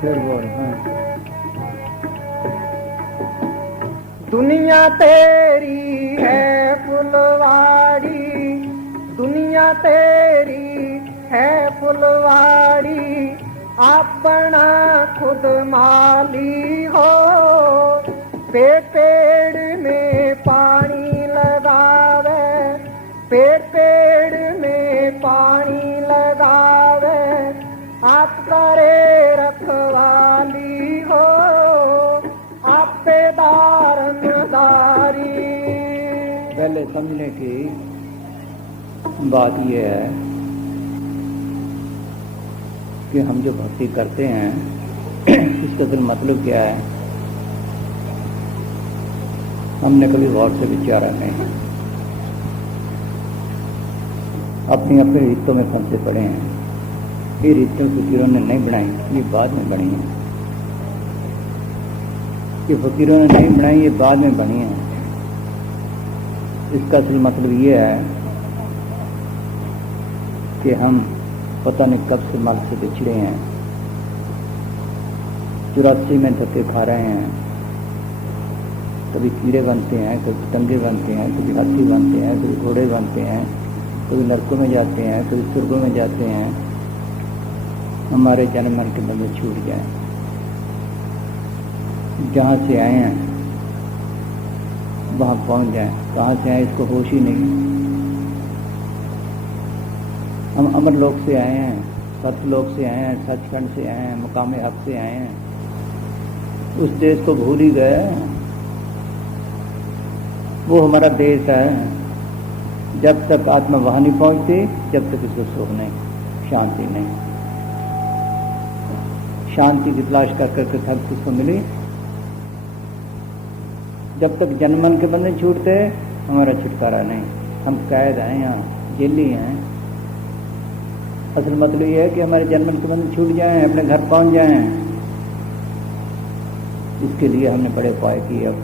फिर बोल। हाँ। दुनिया तेरी है फुलवाड़ी, दुनिया तेरी है फुलवाड़ी, अपना खुद माली हो। पेड़ पेड़ में पानी लगावे, पेड़ पेड़ में पानी लगावे, आप करे रखवाली हो, आपे दारनदारी। पहले समझने की बात यह है कि हम जो भक्ति करते हैं इसका असल मतलब क्या है, हमने कभी गौर से विचारा नहीं। अपनी अपने रीतों में फंसे पड़े हैं। ये रीतों फकीरों ने नहीं बनाई, ये बाद में बनी है। ये फकीरों ने नहीं बनाई, ये बाद में बनी है। इसका असल मतलब ये है कि हम पता नहीं कब से मल से बिछड़े हैं, 84 में धक्के खा रहे हैं। कभी कीड़े बनते हैं, कभी पतंगे बनते हैं, कभी हाथी बनते हैं, कभी घोड़े बनते हैं, कभी नरकों में जाते हैं, कभी स्वर्गों में जाते हैं। हमारे जन्म मन के बंधन छूट जाए। जहाँ से आए हैं वहाँ पहुँच जाए, कहाँ से आए इसको होश ही नहीं। हम अमर लोक से आए हैं, सतलोक से आए हैं, सचखंड से आए हैं, मुकाम हक से आए हैं। उस देश को भूल ही गए। वो हमारा देश है। जब तक आत्मा वहां नहीं पहुंचती, जब तक इसको सुख नहीं, शांति नहीं। शांति की तलाश कर करके थक किसको मिली? जब तक जन्मन के बंधन छूटते हमारा छुटकारा नहीं। हम कैद हैं, यहाँ जेली हैं। असल मतलब ये है कि हमारे जन्मन के बंधन छूट जाएं, अपने घर पहुंच जाएं। इसके लिए हमने बड़े उपाय किए। अब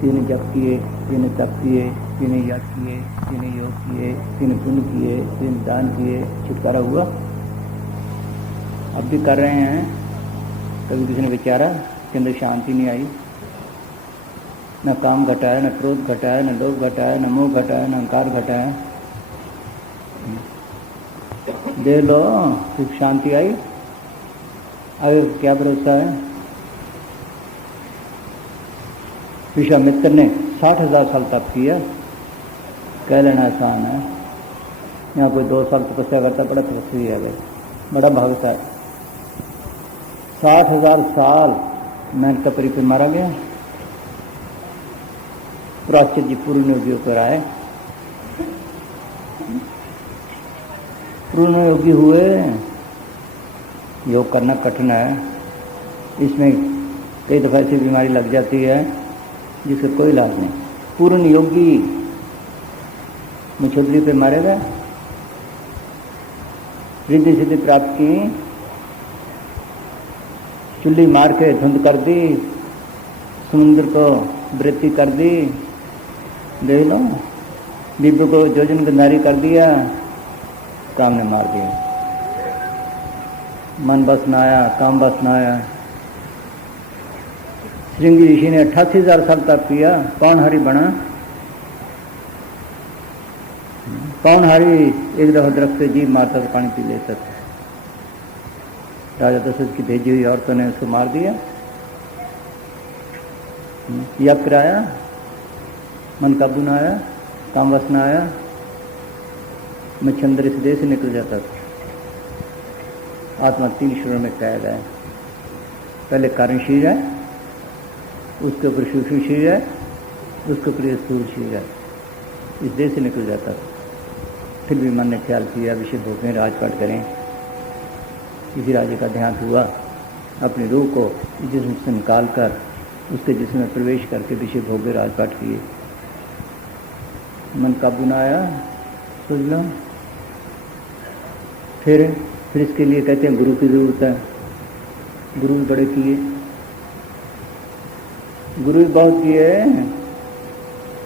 3 जप किए, 3 तप किए, 3 यज्ञ किए, 3 योग किए, 3 पुण्य किए, 3 दान किए, छुटकारा हुआ। अब भी कर रहे हैं। कभी किसी ने विचारा कि अंदर शांति नहीं आई, न काम घटा है, न क्रोध घटा है, न लोभ घटा है, न मोह घटा है, न अहंकार घटा है। दे लो, सुख शांति आई। आगे क्या भरोसा है? विश्वामित्र ने 60,000 साल तप किया। कह लेना आसान है। यहाँ कोई 2 साल तपस्या करता, बड़ा तपस्वी है, बड़ा भक्त है। 60,000 साल मेहनत का परी पे मारा गया। प्राच्य जी पूर्ण योगी होकर आए, पूर्ण योगी हुए। योग करना कठिन है। इसमें कई दफा ऐसी बीमारी लग जाती है जिसका कोई इलाज नहीं। पूर्ण योगी मुछुदरी पे मारे गए, रिद्धि सिद्धि प्राप्त की, चुल्ली मार के धुंध कर दी, समुद्र को वृत्ति कर दी। देख लो, दिव्य को जोजन गंधारी कर दिया, काम ने मार दिया। मन बस न आया, काम बस न आया। श्रृंगी ऋषि ने 88,000 साल तप किया, पौनहारी बना। पौनहारी एक दफा दरख्त से जीभ मारता तो पानी पी लेता था। राजा दशरथ की भेजी हुई औरतों ने उसको मार दिया। यज्ञ कराया, मन काबू न आया, काम बस न आया, मच्छंदर इस देह से निकल जाता था। आत्मा 3 शरीरों में कैद है। पहले कारण शरीर है, उसके ऊपर सूक्ष्म शरीर है, उसके ऊपर स्थूल शरीर है। इस देह से निकल जाता था। फिर भी मन ने ख्याल किया विषय भोग में राजपाट करें। किसी राज्य का ध्यान हुआ, अपनी रूह को जिस्म से निकाल कर उसके जिस्म में प्रवेश करके विषय भोग में राजपाट किए। मन काबू न आया, सोच लो। फिर इसके लिए कहते हैं गुरु की जरूरत है। गुरु भी बड़े किए, गुरु भी बहुत किए।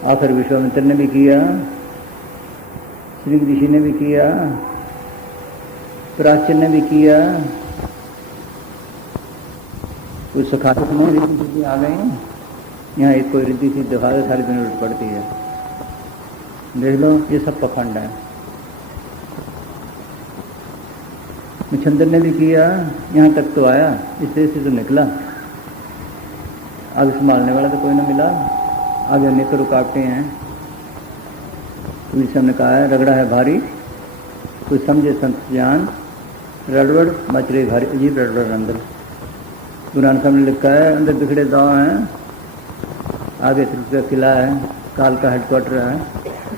आखिर विश्वामित्र ने भी किया, श्री ऋषि ने भी किया, प्राचीन ने भी किया। कोई सुखा के समय रिद्धि सिद्धि आ गई, यहाँ एक कोई रिद्धि सिद्धि दिखा दे, सारी दुनिया उठ पड़ती है। देख लो, ये सब पखंड है। मुचंदर ने भी किया, यहाँ तक तो आया, इस देश से तो निकला, आगे संभालने वाला तो कोई ना मिला, आगे अनेक रुकावटें हैं। पुलिस ने कहा है रगड़ा है भारी, कोई समझे संत जान, रड़बड़ मच रही भारी, अजीब रड़बड़ अंदर। गुरु नानक साहब ने लिखा है अंदर बिखड़े दाव हैं, आगे त्रिपुरा किला है, काल का हेडक्वार्टर है,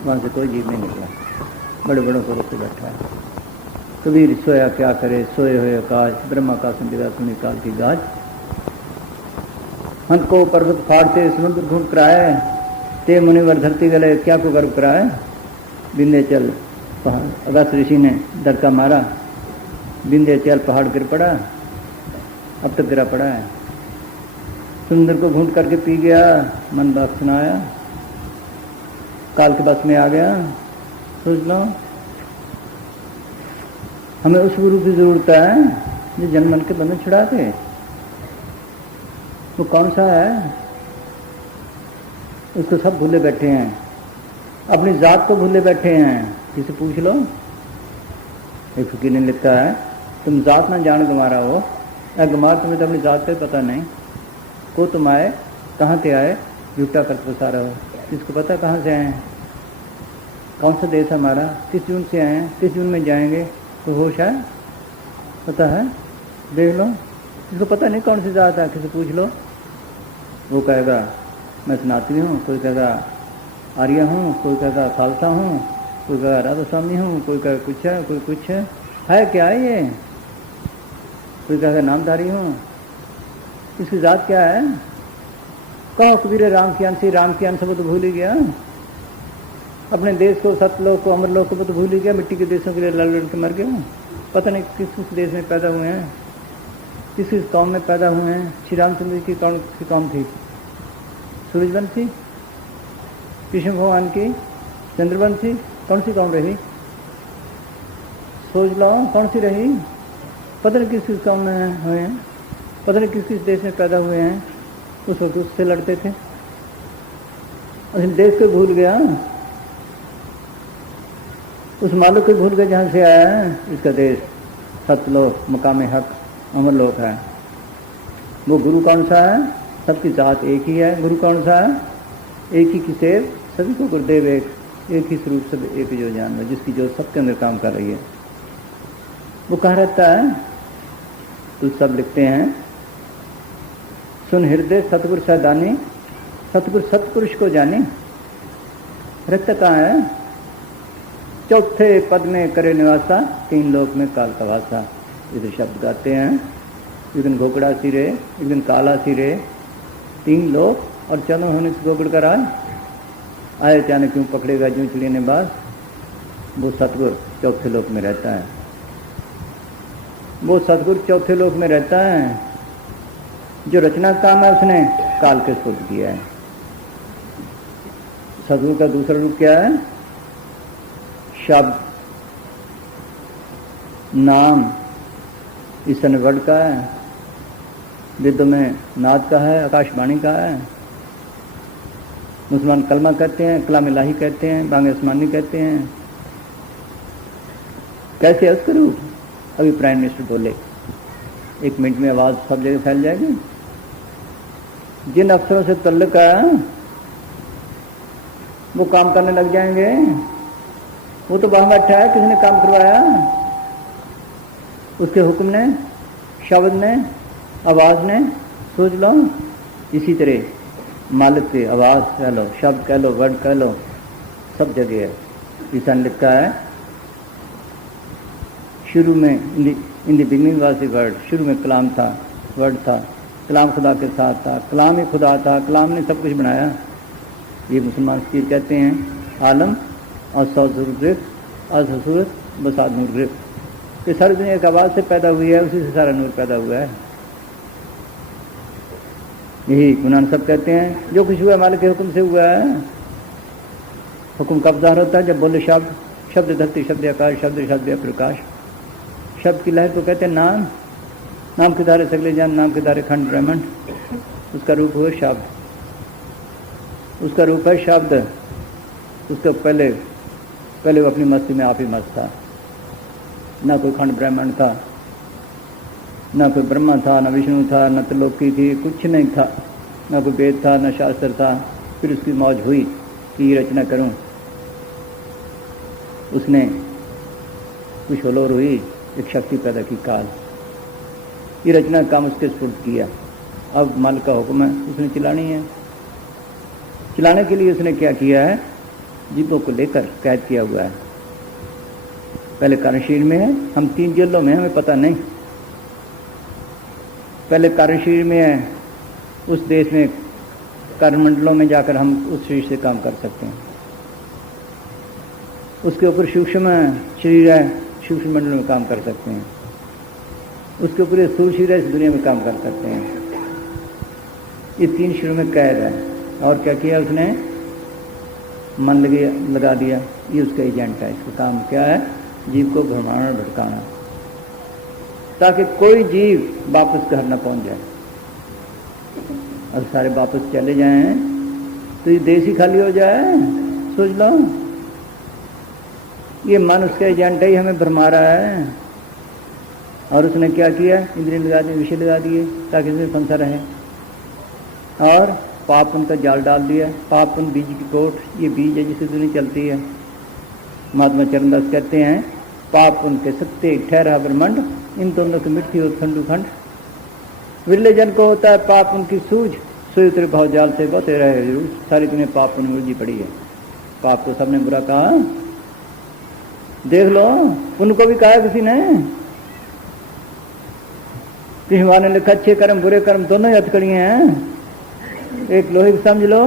वहाँ से कोई जीव नहीं निकला, बड़े बड़ों को रोके बैठा है। कबीर सोया क्या करे, सोए हुए आकाश, ब्रह्मा का संदिगा सुनी काल की गाज। हंस को पर्वत फाड़ते समुद्र घूम कराए, ते मुनिवर धरती गले क्या को गर्व कराए। विंध्याचल अगस्त ऋषि ने धक्का मारा, विंध्याचल पहाड़ गिर पड़ा, अब तक गिरा पड़ा है। सुंदर को घूंट करके पी गया, मन बात सुनाया, काल के बस में आ गया। सोच लो, हमें उस गुरु की जरूरत है जो जन मन के बंधन छुड़ा दे। वो कौन सा है? उसको सब भूले बैठे हैं, अपनी जात को भूले बैठे हैं। किसी पूछ लो, एक फकीर ने लिखा है तुम जात ना जान गंवारा हो, गंवार तुम्हें तो अपनी जात का पता नहीं। को तुम आए, कहाँ से आए, झूठा कर पसारा हो। किसको पता कहाँ से आए, कौन सा देश हमारा, किस जून से आए हैं, किस जून में जाएंगे, तो होश है, पता है? देख लो, इसको पता नहीं कौन सी जात है, किसी पूछ लो, वो कहेगा मैं सनातनी हूँ, कोई कहेगा आर्य हूँ, कोई कहेगा खालसा हूँ, कोई कहेगा राधा स्वामी हूँ, कोई कहेगा कुछ है, कोई कुछ है क्या है ये, कोई कहेगा नामधारी हूँ। इसकी जात क्या है? कहो कबीर राम की अंश, राम की अंश वो तो भूल ही गया, अपने देश को, सतलोक को, अमरलोक को तो भूल ही गया, मिट्टी के देशों के लिए लड़ लड़ के मर गया। पता नहीं किस किस देश में पैदा हुए हैं, किस किस कौम में पैदा हुए हैं। श्री रामचंद्र की कौन सी कौम थी? सूरजवंशी, कृष्ण भगवान की चंद्रवंशी, कौन सी कौम रही? सोच लो कौन सी रही? पता नहीं किस किस कौम में हुए हैं, पता नहीं किस किस देश में पैदा हुए हैं। उस वक्त उससे लड़ते थे, देश को भूल गया, उस मालिक को भूल गया जहाँ से आया है। इसका देश सतलोक, मकाम हक, अमरलोक है। वो गुरु कौन सा है? सबकी जात एक ही है। गुरु कौन सा है? एक ही की सेव, सभी को गुरुदेव एक ही स्वरूप, सब एक जो जानवर, जिसकी जो सबके अंदर काम कर रही है। वो कहाँ रहता है? तो सब लिखते हैं सुन हृदय सतगुरु सदानी, सतगुरु सतपुरुष को जानी। रहता कहाँ है? चौथे पद में करे निवासा, तीन लोक में काल का वासा। इधर शब्द गाते हैं, एक दिन घोकड़ा सिरे, एक दिन काला सिरे, तीन लोक और चलो होने से गोगड़ का राज। आए अचानक क्यों पकड़ेगा जो चिड़िया ने बाज। वो सतगुरु चौथे लोक में रहता है, वो सतगुरु चौथे लोक में रहता है। जो रचना काम है उसने काल के स्फुट किया है। सतगुरु का दूसरा रूप क्या है? शब्द, नाम, ईश्वर वर्ड का है, वेदों में नाद का है, आकाशवाणी का है। मुसलमान कलमा कहते हैं, कलाम इलाही कहते हैं, बांगे आसमानी कहते हैं। कैसे है उसका रूप? अभी प्राइम मिनिस्टर बोले, 1 मिनट में आवाज सब जगह फैल जाएगी। जिन अफसरों से तल्लुक है वो काम करने लग जाएंगे। वो तो वहां बैठा है, किसने काम करवाया? उसके हुक्म ने, शब्द ने, आवाज ने। सोच लो, इसी तरह मालिक की आवाज कह लो, शब्द कह लो, वर्ड कह लो, सब जगह है। ईसा ने लिखा है शुरू में in the beginning was the word, शुरू में कलाम था, वर्ड था, कलाम खुदा के साथ था, कलाम ही खुदा था, कलाम ने सब कुछ बनाया। ये मुसलमान पीर कहते हैं आलम और सौसूरत और ससूरत बसाद नूर गिरफ्त। ये सारी दुनिया एक आवाज़ से पैदा हुई है, उसी से सारा नूर पैदा हुआ है। यही गुनान सब कहते हैं जो कुछ हुआ मालिक के हुक्म से हुआ है। हुक्म कब ज़ाहिर होता है? जब बोले शब्द, शब्द धरती, शब्द आकाश, शब्द शब्द प्रकाश। शब्द की लहर को कहते हैं नाम, नाम के धारे सगले जान, नाम के धारे खंड ब्रह्मांड, उसका रूप हुआ शब्द, उसका रूप है शब्द। उसके पहले वो अपनी मस्ती में आप ही मस्त था, ना कोई खंड ब्रह्मांड था, ना कोई ब्रह्मा था, ना विष्णु था, न त्रिलोकी थी, कुछ नहीं था, ना कोई वेद था, ना शास्त्र था। फिर उसकी मौज हुई कि ये रचना करूं, उसने कुछ होलोर हुई, एक शक्ति पैदा की, काल। ये रचना काम उसके स्फुर्त किया। अब मालिक का हुक्म है, उसने चलानी है। चलाने के लिए उसने क्या किया है, जीवों को लेकर कैद किया हुआ है। पहले कार्यशील में है, हम 3 जेलों में, हमें पता नहीं। पहले कार्यशील में है, उस देश में कार्यमंडलों में जाकर हम उस शरीर से काम कर सकते हैं। उसके ऊपर सूक्ष्म शरीर है, सूक्ष्म मंडल में काम कर सकते हैं। उसके ऊपर स्थूल शरीर है, इस दुनिया में काम कर सकते हैं। ये 3 शरीरों में कैद है। और क्या किया उसने, मन लगा दिया। ये उसका एजेंट है। इसका काम क्या है, जीव को भ्रमाना भटकाना, ताकि कोई जीव वापस घर न पहुंच जाए। और सारे वापस चले जाएं तो ये देश ही खाली हो जाए। सोच लो, ये मन उसका एजेंट है, हमें भरमा रहा है। और उसने क्या किया, इंद्रिय लगा दिए, विषय लगा दिए, ताकि इसमें फंसा रहे। और पाप उनका जाल डाल दिया। पाप उन बीज की कोट, ये बीज है जिससे दुनिया चलती है। महात्मा चरणदास कहते हैं, पाप उनके सत्य ठहरा ब्रह्मंड, इन दोनों की मिट्टी और खंडु खंड। विरले जन को होता है पाप उनकी सूझ, सोई उतरे भाव जाल से बहते रहे जरूर। सारी दुनिया पाप उन उलझी पड़ी है। पाप तो सबने बुरा कहा, देख लो, उनको भी कहा किसी ने। ने लिखा, अच्छे कर्म बुरे कर्म दोनों ही हथकड़ियां हैं। एक लोहे की समझ लो,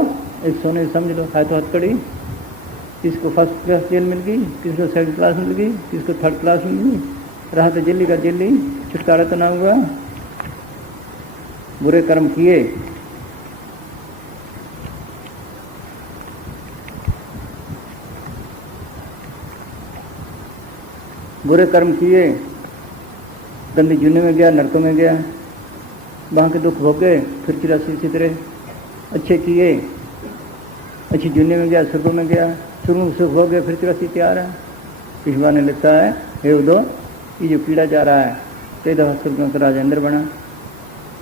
एक सोने की समझ लो, है तो हथकड़ी। किसको फर्स्ट क्लास जेल मिल गई, किसको सेकंड क्लास मिल गई, किसको थर्ड क्लास मिल गई। रहा तो जेली का जेली, छुटकारा तो ना हुआ। बुरे कर्म किए, बुरे कर्म किए, गंदी जूने में गया, नरकों में गया, वहाँ के दुख भोगे, फिर 84 चितरे। अच्छे किए, अच्छी जूने में गया, स्वर्गों में गया, स्वर्गों में सुख हो गया, फिर 84 तैयार है। पिछवा ने लिखा है, हे उदो, ये जो कीड़ा जा रहा है, कई दफा स्वर्गों का राजेंद्र बना,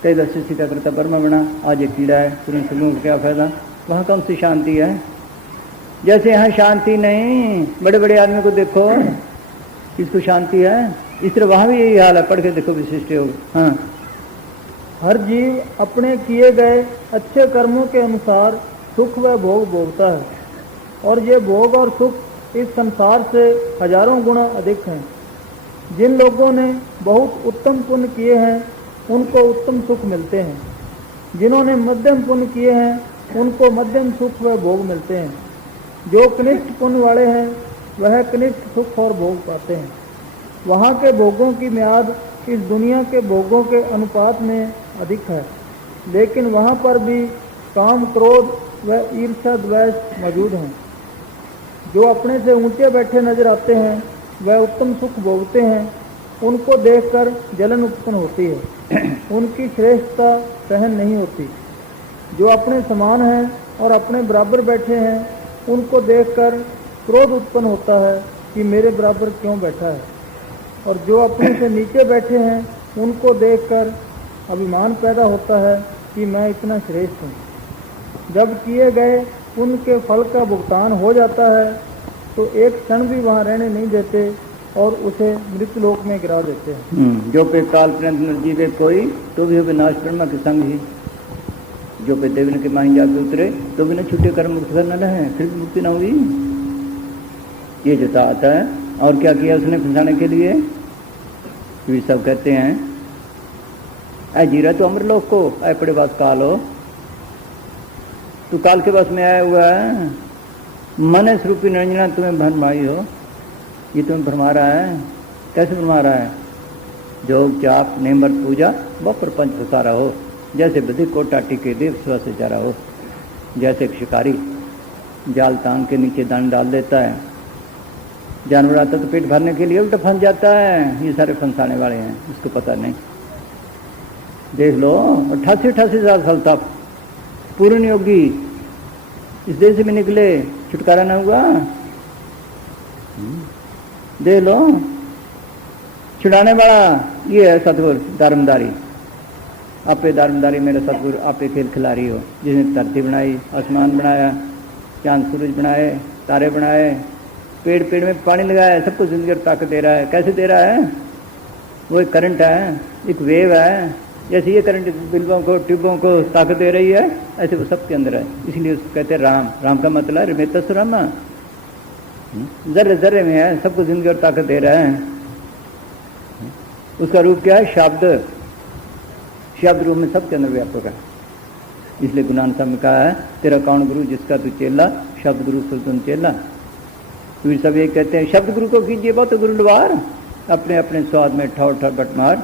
कई दफा सीता करता बर्मा बना, आज ये कीड़ा है, फिर स्वर्गों का क्या फायदा। वहाँ कौन सी शांति है। जैसे यहाँ शांति नहीं, बड़े बड़े आदमी को देखो, किसको शांति है। इस तरह वहाँ भी यही हाल है, पढ़ के देखो विशिष्ट योग। हाँ, हर जीव अपने किए गए अच्छे कर्मों के अनुसार सुख व भोग भोगता है, और ये भोग और सुख इस संसार से हजारों गुना अधिक हैं। जिन लोगों ने बहुत उत्तम पुण्य किए हैं, उनको उत्तम सुख मिलते हैं। जिन्होंने मध्यम पुण्य किए हैं, उनको मध्यम सुख व भोग मिलते हैं। जो कनिष्ठ पुण्य वाले हैं, वह कनिष्ठ सुख और भोग पाते हैं। वहाँ के भोगों की म्याद इस दुनिया के भोगों के अनुपात में अधिक है, लेकिन वहाँ पर भी काम, क्रोध व ईर्ष्या द्वेष मौजूद हैं। जो अपने से ऊंचे बैठे नजर आते हैं, वह उत्तम सुख भोगते हैं। उनको देखकर जलन उत्पन्न होती है, उनकी श्रेष्ठता सहन नहीं होती। जो अपने समान हैं और अपने बराबर बैठे हैं, उनको देखकर क्रोध उत्पन्न होता है कि मेरे बराबर क्यों बैठा है। और जो अपने से नीचे बैठे हैं, उनको देखकर अभिमान पैदा होता है कि मैं इतना श्रेष्ठ हूँ। जब किए गए पुण्य के फल का भुगतान हो जाता है, तो एक क्षण भी वहाँ रहने नहीं देते और उसे मृत्युलोक में गिरा देते हैं। जो पे काल पर्यंत न जीवे कोई, तो भी विनाश ब्रह्मा के संग ही। जो पे देवन के माही जाके उतरे, तो भी न छूटे कर्म मुक्त न रहे, फिर भी मुक्ति न हुई। ये जो आता है। और क्या किया उसने फंसाने के लिए, वे सब कहते हैं, ऐ जीरा तो अमरलोक को, ऐ पड़े बात काल हो, तू काल के बस में आया हुआ है। मन स्वरूपी निरंजना तुम्हें भरमाई हो, ये तुम्हें भरमा रहा है। कैसे भरमा रहा है, जोग जाप नेमर पूजा व प्रपंच फसारा हो। जैसे बधिक को टाटी के देव स्व से चारा हो। जैसे एक शिकारी जाल तांग के नीचे दान डाल देता है, जानवर आता तो पेट भरने के लिए उल्टा फंस जाता है। ये सारे फंसाने वाले हैं, इसको पता नहीं। देख लो 88,000 साल तक पूर्ण योगी इस देश में निकले, छुटकारा न हुआ। देख लो छुड़ाने वाला ये है सतगुरु धर्मदारी। आपे धर्मदारी मेरे सतगुरु, आपे खेल खिलाड़ी हो, जिसने धरती बनाई, आसमान बनाया, चांद सूरज बनाए, तारे बनाए, पेड़ पेड़ में पानी लगाया, सबको जिंदगी और ताकत दे रहा है। कैसे दे रहा है? वो एक करंट है, एक वेव है। जैसे ये करंट बिल्बों को, ट्यूबों को ताकत दे रही है, ऐसे वो सबके अंदर है। इसलिए उसको कहते हैं राम। राम का मतलब रमेतस रामा, जर्रे जर्रे में है, सबको जिंदगी और ताकत दे रहा है। उसका रूप क्या है? शब्द। शब्द रूप में सबके अंदर व्यापक है। इसलिए गुरु नानक साहब ने कहा है, तेरा कौन गुरु जिसका तू चेला, शब्द गुरु सुल्तान चेला। तो सब ये कहते हैं शब्द गुरु को कीजिए बहुत गुरु लवार, अपने अपने स्वाद में ठौर ठौर बटमार।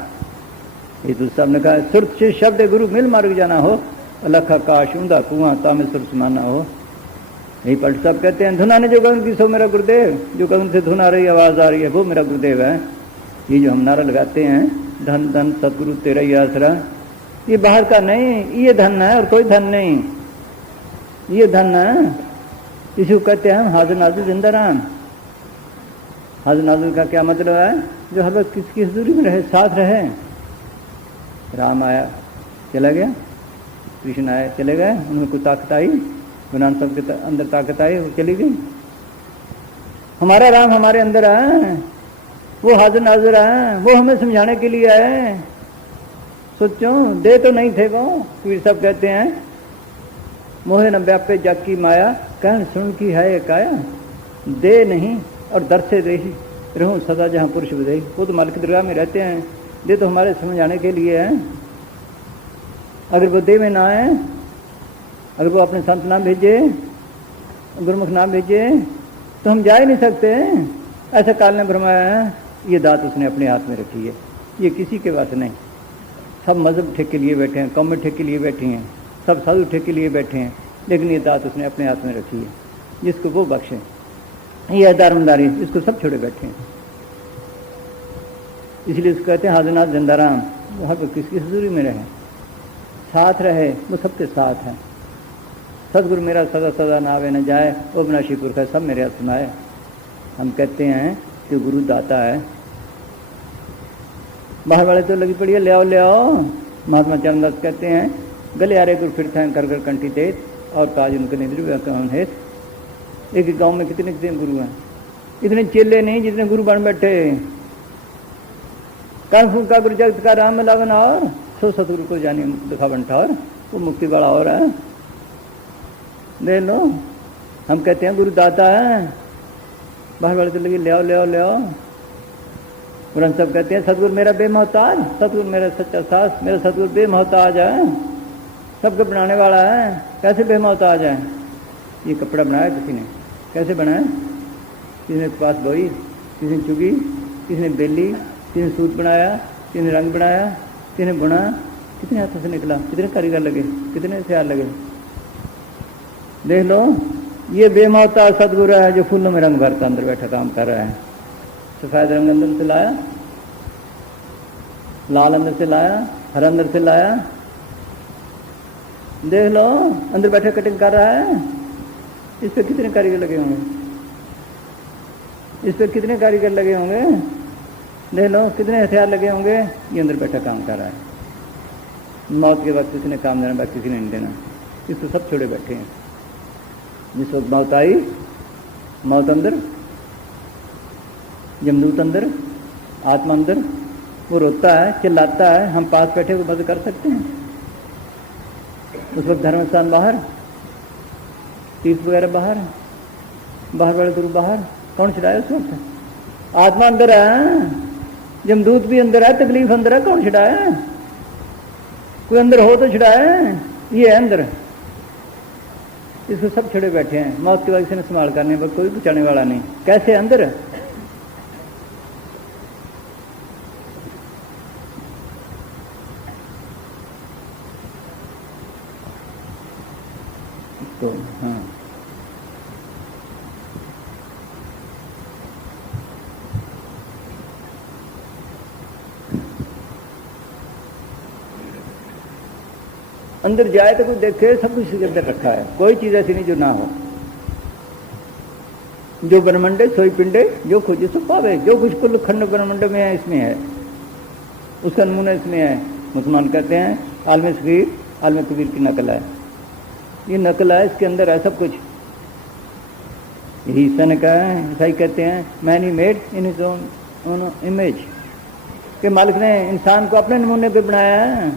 ये तो सब ने कहा, सुरत से शब्द गुरु मिल मार्ग जाना हो, अलख आकाश ऊंधा कुआं तामे सुर समाना हो। यही पलट साहब कहते हैं, धुना ने जो गगन की सो मेरा गुरुदेव, जो गगन से धुन आ रही आवाज आ रही है वो मेरा गुरुदेव है। ये जो हम नारा लगाते हैं, धन धन सतगुरु तेरा ही आसरा, ये बाहर का नहीं, ये धन है और कोई धन नहीं, ये धन है। इसी को कहते हैं हम हाजिर नाजिर जिंदा राम। हाजिर नाजिर का क्या मतलब है? जो हर वक्त किसकी हजूरी में रहे, साथ रहे। राम आया चला गया, कृष्ण आए चले गए, उनमें कुछ ताकत आई, गुरु नानक साहब के अंदर ताकत आई, वो चली गई। हमारा राम हमारे अंदर है, वो हाजिर नाजिर है, वो हमें समझाने के लिए आए। सोचो दे तो नहीं थे वो। कबीर साहब कहते हैं, मोहे न व्यापे जाकी माया, कहन सुन की है काया, दे नहीं और दर से रही रहूं सदा जहां पुरुष विदई। वो तो मालिक दरगाह में रहते हैं, दे तो हमारे समझाने के लिए है। अगर वो दे में ना आए, अगर वो अपने संत नाम भेजे, गुरुमुख नाम भेजे, तो हम जा ही नहीं सकते। ऐसा काल ने भरमाया है, ये दात उसने अपने हाथ में रखी है, ये किसी के पास नहीं। सब मजहब ठेके लिए बैठे हैं, कौम ठेके लिए बैठे हैं, सब साधु ठेके लिए बैठे हैं, लेकिन ये दात उसने अपने हाथ में रखी है, जिसको वो बख्शे। ये है धर्मदारी, इसको सब छोड़े बैठे हैं। इसलिए उसको कहते हैं हाजनाथ जिंदाराम। वो हर वक्त किसकी हजूरी में रहे, साथ रहे, वो सबके साथ है। सतगुरु मेरा सदा सदा नावे न जाए, वो अविनाशी पुरख है, सब मेरे हाथ सुनाए। हम कहते हैं कि गुरु दाता है। बाहर वाले तो लगी पड़ी है, ले आओ ले आओ। महात्मा चरणदास कहते हैं, गले आरे गुरु फिरते हैं कर कर कंठी तेज, और काज उनके निद्र हेत। एक गांव में कितने कितने गुरु हैं, इतने चेले नहीं जितने गुरु बन बैठे। कर्म का गुरु जगत का राम लावन, और सो सतगुरु को जानी दिखावन ठार, वो मुक्ति वाला और है। ले लो, हम कहते हैं गुरु दाता है। बाहर वाले तो लगे ले आओ ले आओ ले आओ। गुरु सब कहते हैं सतगुरु मेरा बेमोहताज, सतगुरु मेरा सच्चा सास, मेरा सतगुरु बेमोहताज है, सबको बनाने वाला है। कैसे बेमोहताज है? ये कपड़ा बनाया किसी ने, कैसे बनाया? किसी ने पास बोई, किसी ने चुगी, किसी ने बेली, किसी ने सूत बनाया, किसी ने रंग बनाया, किसी ने बुना। कितने हाथों से निकला, कितने कारीगर लगे, कितने सियार लगे। देख लो, ये बेमौता सतगुरु है जो फूलों में रंग भरता अंदर बैठा काम कर रहा है। सफेद रंग अंदर से लाया, लाल अंदर से लाया, हरा अंदर से लाया। देख लो, अंदर बैठे कटिंग कर रहा है। इस पे कितने कारीगर लगे होंगे, इस पे कितने कारीगर लगे होंगे। देख लो कितने हथियार लगे होंगे। ये अंदर बैठा काम कर रहा है। मौत के वक्त किसी ने काम देना, बाकी किसी ने नहीं देना। इसको सब छोड़े बैठे हैं। जिस वक्त मौत आई, मौत अंदर, यमदूत अंदर, आत्मा अंदर, वो रोता है, चिल्लाता है। हम पास बैठे को मदद कर सकते हैं। उस वक्त धर्म स्थान बाहर, तीर्थ वगैरह बाहर, बाहर वाले गुरु बाहर, कौन छुड़ाए उस वक्त? आत्मा अंदर है, यमदूत भी अंदर है, तकलीफ अंदर है, कौन छुड़ाए? कोई अंदर हो तो छुड़ाए। ये है अंदर, इसको सब छुड़े बैठे हैं। मौत के बाद किसी ने संभाल करने पर कोई बचाने वाला नहीं। कैसे अंदर? तो हाँ, अंदर जाए तो कोई देखे सब कुछ इसके अंदर रखा है, कोई चीज ऐसी नहीं जो ना हो। जो ब्रह्मंडे सोई पिंडे जो खोजे सो पावे, जो कुछ कुल खंड ब्रह्मंड में है इसमें है, उसका नमूना इसमें है। मुसलमान कहते हैं आलम सगीर आलम कबीर की नकल है, ये नकल है, इसके अंदर है सब कुछ। यही ईसा ने कहा है, ईसाई कहते हैं man he made in his own image, के मालिक ने इंसान को अपने नमूने पे बनाया है,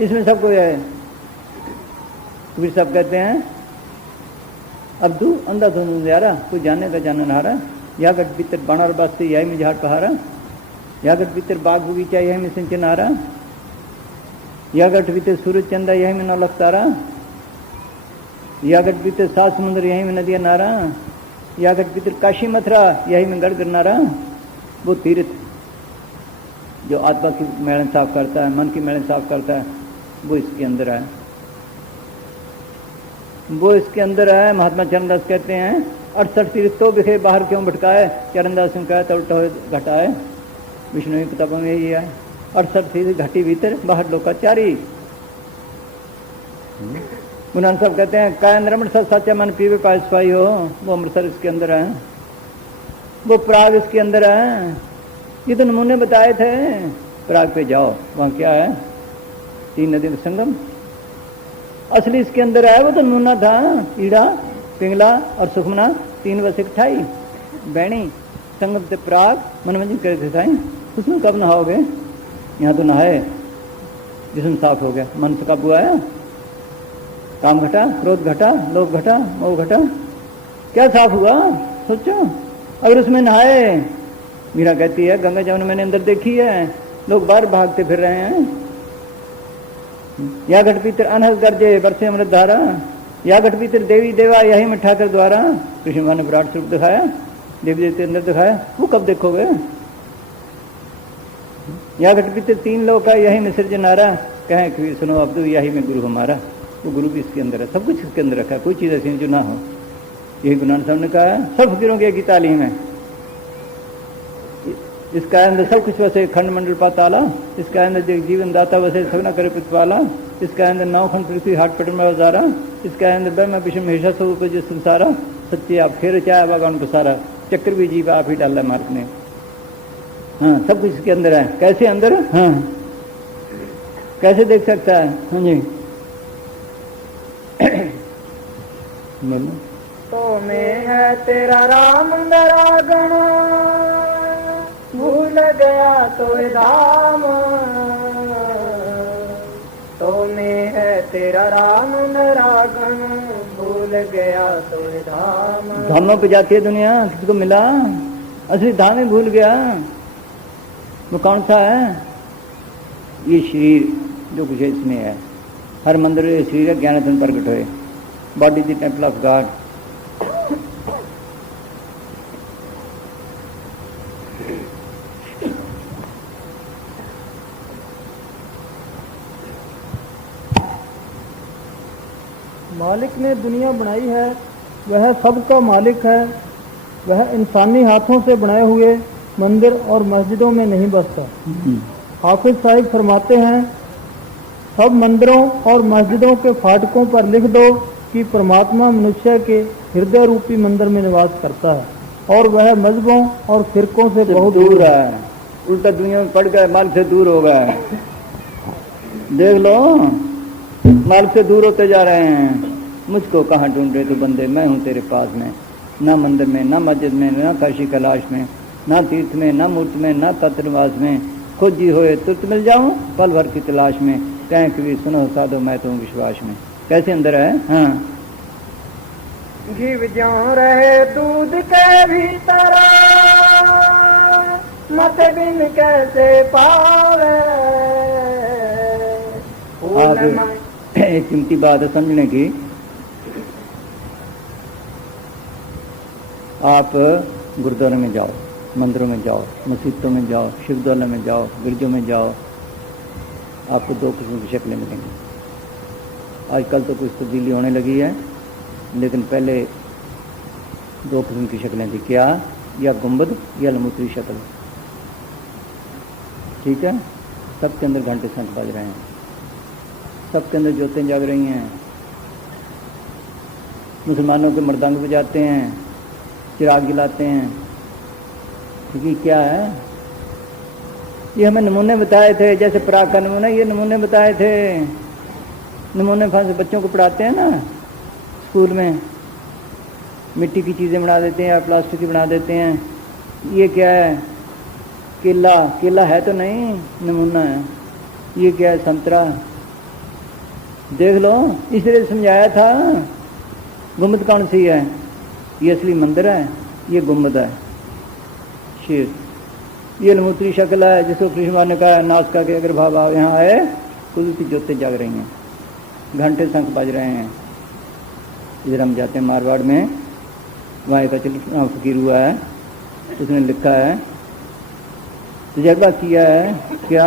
इसमें सब कुछ है। कबीर साहब कहते हैं अब तू अंधा धुन यारा, कोई जाने का जानन हारा, या गट भीतर बाणार बास्ते यही में झाड़ पहारा, या गट भीतर बाग बगीचा यही में सिंचन हारा, या गट भीतर सूरज चंदा यही में नौलख तारा, या गट भीतर सात समुद्र यही में नदियां नारा, या गट भीतर काशी मथुरा यही में गढ़ गिरनारा। वो तीर्थ जो आत्मा की मैलन साफ करता है, मन की मैलन साफ करता है, वो इसके अंदर है, वो इसके अंदर है। महात्मा चरणदास कहते हैं 68 तीर्थ तो बिखे बाहर क्यों भटकाए, चरणदास ने कहा तो उल्टा घटाए, विष्णु की किताबों में यही है। 68 तीर्थ घाटी भीतर बाहर लोकाचारी। गुरु नानक साहब कहते हैं कायन रमण सच साचा मन पीवे पास पाई हो, वो अमृतसर इसके अंदर है, वो प्राग इसके अंदर है। ये तो नमूने बताए थे, प्राग पे जाओ वहाँ क्या है, 3 नदियों का संगम, असली इसके अंदर है। वो तो नमूना था, ईड़ा पिंगला और सुखमना 3 वर्ष 28 बैणी संगम से प्राग मनोरंजन करे थे साईं। उसमें कब नहाओगे, यहाँ तो नहाए जिसम साफ हो गया, मन से काबू आया, काम घटा, क्रोध घटा, लोभ घटा, मोह घटा, क्या साफ हुआ सोचो। अगर उसमें नहाए, मीरा कहती है गंगा जमुना मैंने अंदर देखी है, लोग बाहर भागते फिर रहे हैं। या घट भीतर अनहद गर्जे बरसे अमृत धारा, या घट भीतर देवी देवा यही में ठाकर द्वारा। कृष्ण भगवान ने विराट स्वरूप दिखाया, देवी देवते अंदर दिखाया, वो कब देखोगे। या घट भीतर 3 लोक का यही में सृजनारा, कहें कबीर सुनो अब्दू यही में गुरु हमारा। वो गुरु भी इसके अंदर है, सब कुछ इसके अंदर रखा है, कोई चीज़ ऐसी नहीं जो ना हो। यही गुरु नानक साहब ने कहा है सब फकीरों की एक ही तालीम है। इसका अंदर सब कुछ वैसे खंड मंडल पाताला, इसका अंदर जीवन दाता वैसे सगना करे पितवाला, इसका अंदर 9 खंड पृथ्वी हाट पटन में वजारा, इसका अंदर ब्रह्म विष्णु महेशा सब उपज संसारा, सच्चे आप फिर चाहे बागान को सारा, चक्र भी जीव आप ही डाला मार्ग में। हाँ सब कुछ इसके अंदर है। कैसे अंदर, हाँ कैसे देख सकता है। हाँ जी तो में है तेरा राम दरागण, भूल गया तो राम, तो में है तेरा राम दरागण, भूल गया तो राम। धामों पे जाती है दुनिया, किसको मिला असली धाम ही भूल गया। वो कौन सा है, ये शरीर जो कुछ इसमें है, हर मंदिर में शरीर है, ज्ञानातन प्रकट हुए, body the temple of God. मालिक ने दुनिया बनाई है, वह सबका मालिक है, वह इंसानी हाथों से बनाए हुए मंदिर और मस्जिदों में नहीं बसता। हाफिज साहिब फरमाते हैं सब मंदिरों और मस्जिदों के फाटकों पर लिख दो कि परमात्मा मनुष्य के हृदय रूपी मंदिर में निवास करता है और वह मजहबों और फिरकों से बहुत दूर है। उल्टा दुनिया में पड़ गए, मालिक से दूर हो गए। देख लो मालिक से दूर होते जा रहे हैं। मुझको कहाँ ढूंढ रहे तो बंदे, मैं हूँ तेरे पास में, ना मंदिर में, ना मस्जिद में, ना काशी कैलाश में, ना तीर्थ में, ना मूर्त में, ना तत्वनिवास में, खुद जी होए तुरंत मिल जाऊं पल भर की तलाश में, कहें कभी सुनो साधो मैं तो विश्वास में। कैसे अंदर है। हाँ घी ज्यों रहे दूध के भीतर, मत बिन कैसे पावे। आप एक कीमती बात है समझने की। आप गुरुद्वारे में जाओ, मंदिरों में जाओ, मस्जिदों में जाओ, शिवद्वारों में जाओ, गिरजों में जाओ, आपको 2 किस्म की शक्लें मिलेंगी। आजकल तो कुछ तब्दीली होने लगी है, लेकिन पहले 2 किस्म की शक्लें थी। क्या, या गुंबद या लंबोतरी शक्ल। ठीक है, सबके अंदर घंटे शंख बज रहे हैं। सबके अंदर ज्योतें जग रही हैं। मुसलमानों के मर्दांग बजाते हैं, चिराग जलाते हैं, क्योंकि क्या है, ये हमें नमूने बताए थे, जैसे पराग का नमूना, ये नमूने बताए थे। नमूने फांस बच्चों को पढ़ाते हैं ना स्कूल में, मिट्टी की चीज़ें बना देते हैं या प्लास्टिक की बना देते हैं। ये क्या है, केला, केला है तो नहीं, नमूना है। ये क्या है, संतरा, देख लो। इसलिए समझाया था। गुम्बद कौन सी है, ये असली मंदिर है, ये गुम्बद है, शेर। ये लमूत्री शक्ल है, जिसको कृष्ण भगवान ने कहा नासका के अगर भाव यहाँ आए, कुदरती ज्योतें जग रही हैं, घंटे शंख बज रहे हैं। इधर हम जाते हैं मारवाड़ में, वहाँ एक फकीर हुआ है, उसने लिखा है, तजर्बा किया है, क्या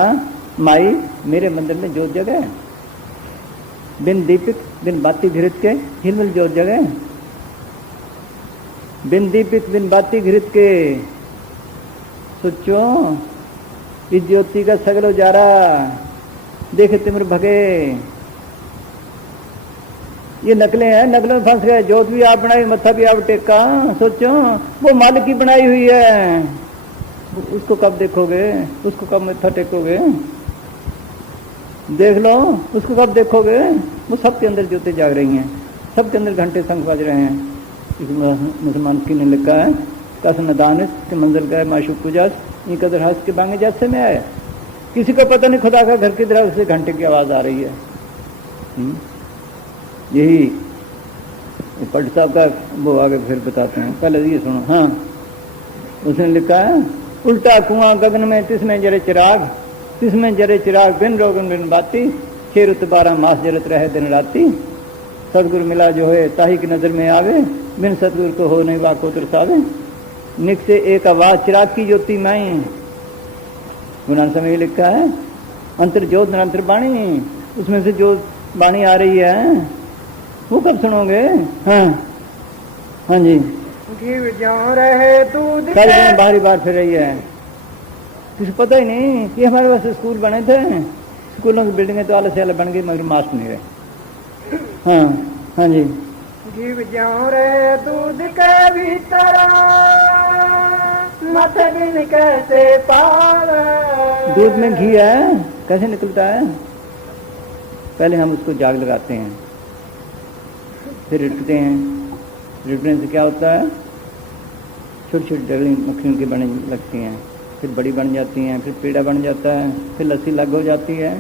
माई मेरे मंदिर में जोत जगे, बिन दीपिक बिन बाती घृत के हिलमिल जोत जगे, बिन दीपिक बिन बाती घृत के। सोचो इस ज्योति का सगल उजारा देखे तिम्र भगे। ये नकलें हैं, नकलों में फंस गए। जोत भी आप बनाई, मत्था भी आप टेका। सोचो वो मालिक की बनाई हुई है, उसको कब देखोगे, उसको कब मत्था टेकोगे, देख लो उसको कब देखोगे। वो सबके अंदर ज्योतें जाग रही हैं, सबके अंदर घंटे शंख बज रहे हैं। इस मुसलमान की ने लिखा है, कसम दानिश के मंजिल गए माशूक पुजास, ये कदर हंस के बांगे जैसे में आए। किसी को पता नहीं, खुदा का घर की तरफ से घंटे की आवाज़ आ रही है। यही पट साहब का वो आगे फिर बताते हैं, पहले ये सुनो। हाँ, उसने लिखा है, उल्टा कुआं गगन में तिसमें जरे चिराग, तिसमें जरे चिराग बिन रोगन बिन बाती, 6 रुत 12 मास जरत रहे दिन राती। सतगुरु मिला जो है ताही की नज़र में आवे, बिन सतगुरु को हो नहीं वाको तरसावे। निक से एक आवाज चिराग की ज्योति माई। गुरु समय लिखा है, अंतर ज्योत निरंतर बाणी, उसमें से जो बाणी आ रही है वो कब सुनोगे। हाँ हाँ जी, रहे दूध सारी दिन बाहरी बार फिर रही है, कुछ पता ही नहीं। ये हमारे पास स्कूल बने थे, स्कूलों की बिल्डिंगें तो आले से आले बन गई, मगर मास्टर नहीं रहे। हाँ हाँ जी, जीव जाऊं रहे दूध के भीतर, मथे बिन कैसे पावे। दूध में घी है, कैसे निकलता है। पहले हम उसको जाग लगाते हैं, फिर रिटते हैं। रिटने से क्या होता है, छोटी छोटी डगली मक्खियों की बनने लगती हैं, फिर बड़ी बन जाती हैं, फिर पेड़ा बन जाता है, फिर लस्सी लग हो जाती है।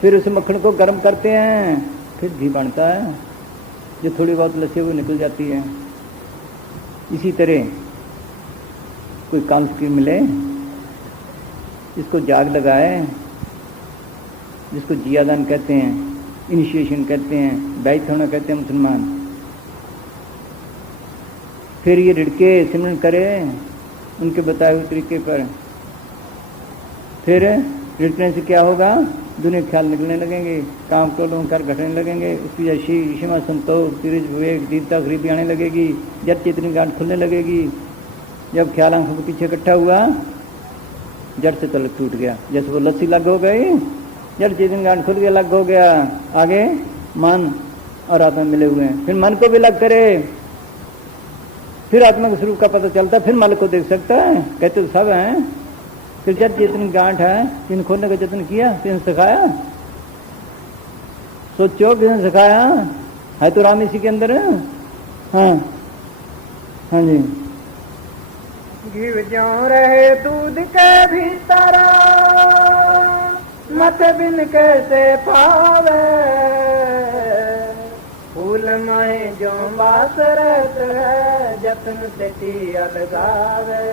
फिर उस मक्खन को गर्म करते हैं, फिर घी बनता है, जो थोड़ी बहुत लस्सी वो निकल जाती है। इसी तरह कोई काम की मिले, इसको जाग लगाए, जिसको जियादान कहते हैं, इनिशिएशन कहते हैं, बैत होना कहते हैं मुसलमान। फिर ये रिड़के सिमरन करे उनके बताए हुए तरीके पर। फिर रिड़कने से क्या होगा, दुनिया के ख्याल निकलने लगेंगे, काम टोलों कर घटने लगेंगे, उसकी जैसी क्षमा संतोष तिरज विवेक दीनता गरीबी आने लगेगी, जब चेतनी गांठ खुलने लगेगी। जब ख्याल आंखों के पीछे इकट्ठा हुआ, जड़ से तलक टूट गया, जैसे वो लस्सी लग हो गई, जड़ चेतनी गांठ खुल गया, लग हो गया। आगे मन और आत्मा मिले हुए हैं, फिर मन को भी लग करे, फिर आत्मा के स्वरूप का पता चलता, फिर मन को देख सकता है। कहते तो सब हैं, फिर जब जितनी गांठ है, जिन खोलने का यत्न किया, किसने सिखाया। सोचो किसने सिखाया, है तो राम इसी के अंदर है। हाँ हाँ जी, घीव जाऊं रहे दूध के भीतर, मत बिन कैसे पावे। फूल माए जो बास रहत है, जतन से टिया लगावे।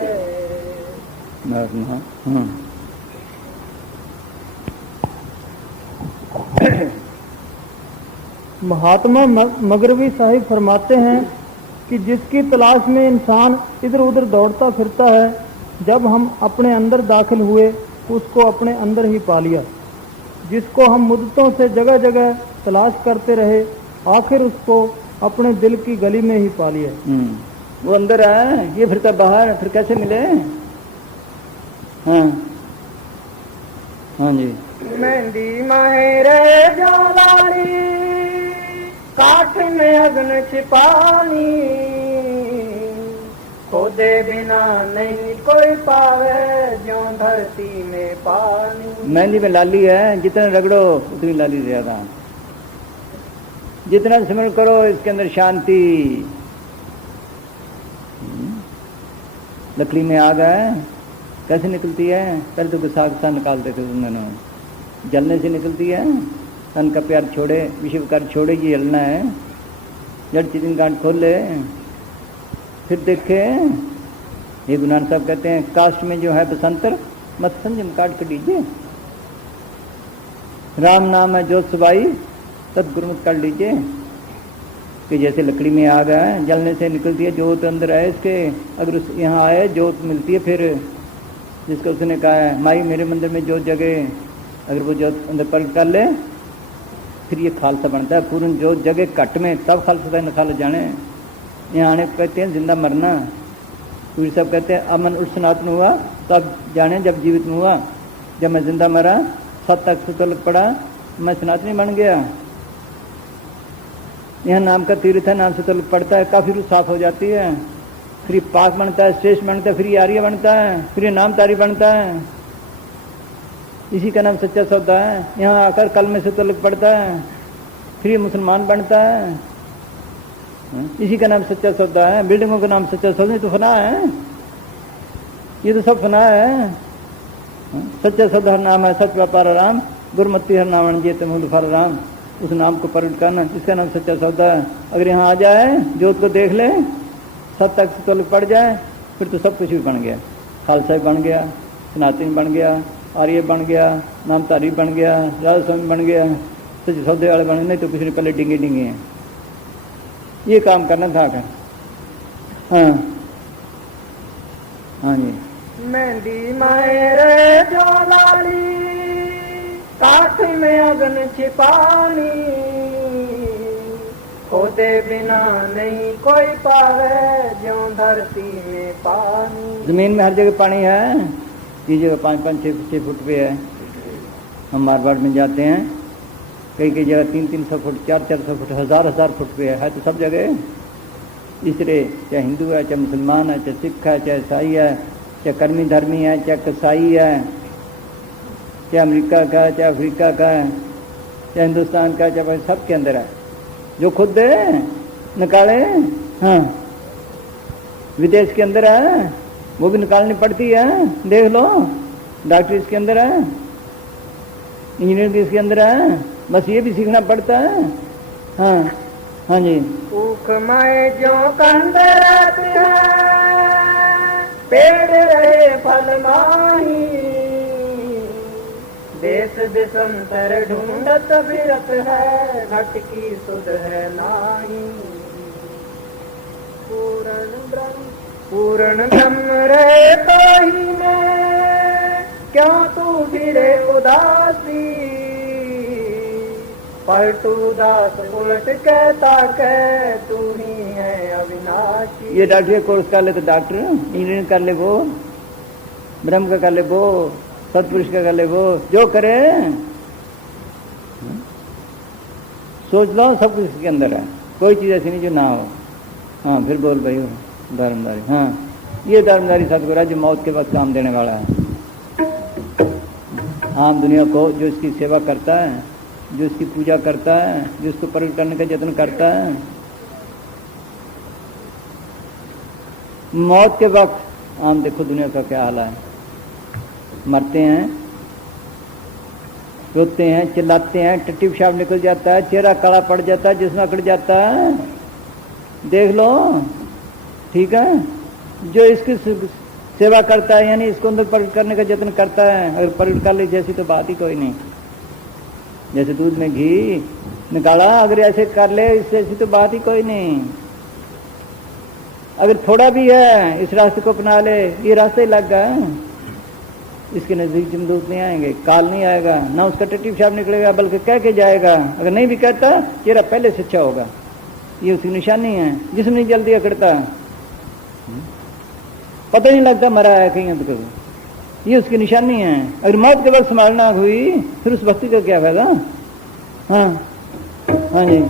महात्मा मगरवी साहिब फरमाते हैं कि जिसकी तलाश में इंसान इधर उधर दौड़ता फिरता है, जब हम अपने अंदर दाखिल हुए उसको अपने अंदर ही पा लिया। जिसको हम मुद्दतों से जगह जगह तलाश करते रहे, आखिर उसको अपने दिल की गली में ही पा लिया। वो अंदर है, ये फिरता बाहर, फिर कैसे मिले। हाँ, हाँ जी। मेहंदी माहिर जो लाली काठ में अग्न छिपानी खोदे बिना नहीं कोई पावे जो धरती में पानी। मेहंदी में लाली है, जितना रगड़ो उतनी लाली ज्यादा, जितना स्मरण करो इसके अंदर शांति। लकड़ी में आग है, कैसे निकलती है? पहले तो गुस्सा गुस्सा निकालते थे उन दिनों, जलने से निकलती है। तन का प्यार छोड़े, विषय का छोड़े, ये जलना है। जड़ चितिन गांठ खोल ले, फिर देखे। ये गुरु नानक साहब कहते हैं कास्ट में जो है बसंतर मत संयम काट कर लीजिए। राम नाम है जोत सुबाई तद गुरुमत कर लीजिए। कि जैसे लकड़ी में आग है, जलने से निकलती है जोत अंदर है इसके। अगर उस यहाँ आए जोत मिलती है, फिर जिसको उसने कहा है माई मेरे मंदिर में जोत जगे, अगर वो जोत अंदर प्रकट कर ले फिर ये खालसा बनता है। पूर्ण जोत जगे कट में तब खालसा न खाला जाने। यहाँ आने को कहते हैं जिंदा मरना। पूरी सब कहते हैं अमन उठ सनातन हुआ तब जाने जब जीवित में हुआ। जब मैं जिंदा मरा 7 तक सुतलक पड़ा, मैं सनातनी बन गया। यह नाम का तीर्थ है, नाम से तलक पड़ता है, काफी रूह साफ हो जाती है। फिर पाक बनता है, श्रेष्ठ बनता है, फिर आर्य बनता है, फिर नामधारी बनता है। इसी का नाम सच्चा सौदा है। यहाँ आकर कलमे से तलक पड़ता है, फिर मुसलमान बनता है। इसी का नाम सच्चा सौदा है। बिल्डिंगों का नाम सच्चा सौदा, तो फना है, ये तो सब फना है। सच्चा सौदा हर नाम है, सच व्यापार राम, गुरमति हर नाम जेत मूल फर राम। उस नाम को प्रकट करना, जिसका नाम सच्चा सौदा है। अगर यहाँ आ जाए, जोत को देख ले, 7 तक से तलक पड़ जाए, फिर तो सब कुछ भी बन गया। खालसा बन गया, सनातन बन गया, आर्य बन गया, नामधारी बन गया, राधा स्वामी बन गया, सच्चे सौदे वाले बन गए। नहीं तो कुछ नहीं, पहले डिंगे डिंगे हैं। ये काम करना था क्या? हाँ हाँ जी। मेहंदी माहिर जो लाली काठ में अग्न छिपानी खोदे बिना नहीं कोई पावे जो धरती में पानी। जमीन में हर जगह पानी है। ये जगह 5-5-6 फुट पे है। हम मारवाड़ में जाते हैं, कई कई जगह 300-300 फुट, 400-400 फुट, 1000-1000 फुट पे है तो सब जगह। इसलिए चाहे हिंदू है, चाहे मुसलमान है, चाहे सिख है, चाहे ईसाई है, चाहे कर्मी धर्मी है, चाहे कसाई है, चाहे अमेरिका का, चाहे अफ्रीका का, चाहे हिंदुस्तान का, चाहे सब के अंदर है। जो खुद दे निकाले। हाँ, विदेश के अंदर है, वो भी निकालनी पड़ती है। देख लो, डॉक्टर इसके अंदर है, इंजीनियर भी इसके अंदर है, बस ये भी सीखना पड़ता है। हाँ हाँ जी। भूख में जो कंदरत है पेड़ रहे फल माही देश देशंतर ढूंढत फिरत है घट की सुध है नाही। पूर्ण ब्रह्म रहे तो ही में क्यों तू फिरे उदासी पलटू दास उलट कहता कह तू ही है अविनाशी। ये डॉक्टर कोर्स कर ले तो डॉक्टर, इंजीनियर कर ले वो, ब्रह्म का कर ले वो, सतपुरुष का कर ले वो, जो करे। सोच लो सब कुछ इसके अंदर है, कोई चीज ऐसी नहीं जो ना हो। हाँ फिर बोल भाई धर्मदारी। हाँ, ये धर्मदारी सतगुरु है जो मौत के वक्त काम देने वाला है। आम दुनिया को जो इसकी सेवा करता है, जो इसकी पूजा करता है, जो इसको प्रकट करने का यत्न करता है, मौत के वक्त आम देखो दुनिया का क्या हाल है। मरते हैं, रोते हैं, चिल्लाते हैं, टट्टी पेशाब निकल जाता है, चेहरा काला पड़ जाता है, जिस्म अकड़ जाता है। देख लो, ठीक है। जो इसकी सेवा करता है, यानी इसको अंदर प्रकट करने का यत्न करता है, अगर प्रकट कर ले जैसी तो बात ही कोई नहीं। जैसे दूध में घी निकाला, अगर ऐसे कर ले इससे ऐसी तो बात ही कोई नहीं। अगर थोड़ा भी है इस रास्ते को अपना ले, ये रास्ता ही लग गया, इसके नजदीक जमदूत नहीं आएंगे, काल नहीं आएगा, ना उसका टट्टी पेशाब निकलेगा, बल्कि कह के जाएगा। अगर नहीं भी कहता, चेहरा पहले से अच्छा होगा, ये उसकी निशानी है। जिसम नहीं जल्दी अकड़ता, पता नहीं लगता मरा है कहीं तो कभी। ये उसकी निशानी है। अगर मौत के वक्त संभालना हुई फिर उस भक्ति का क्या फायदा। हाँ हाँ जी।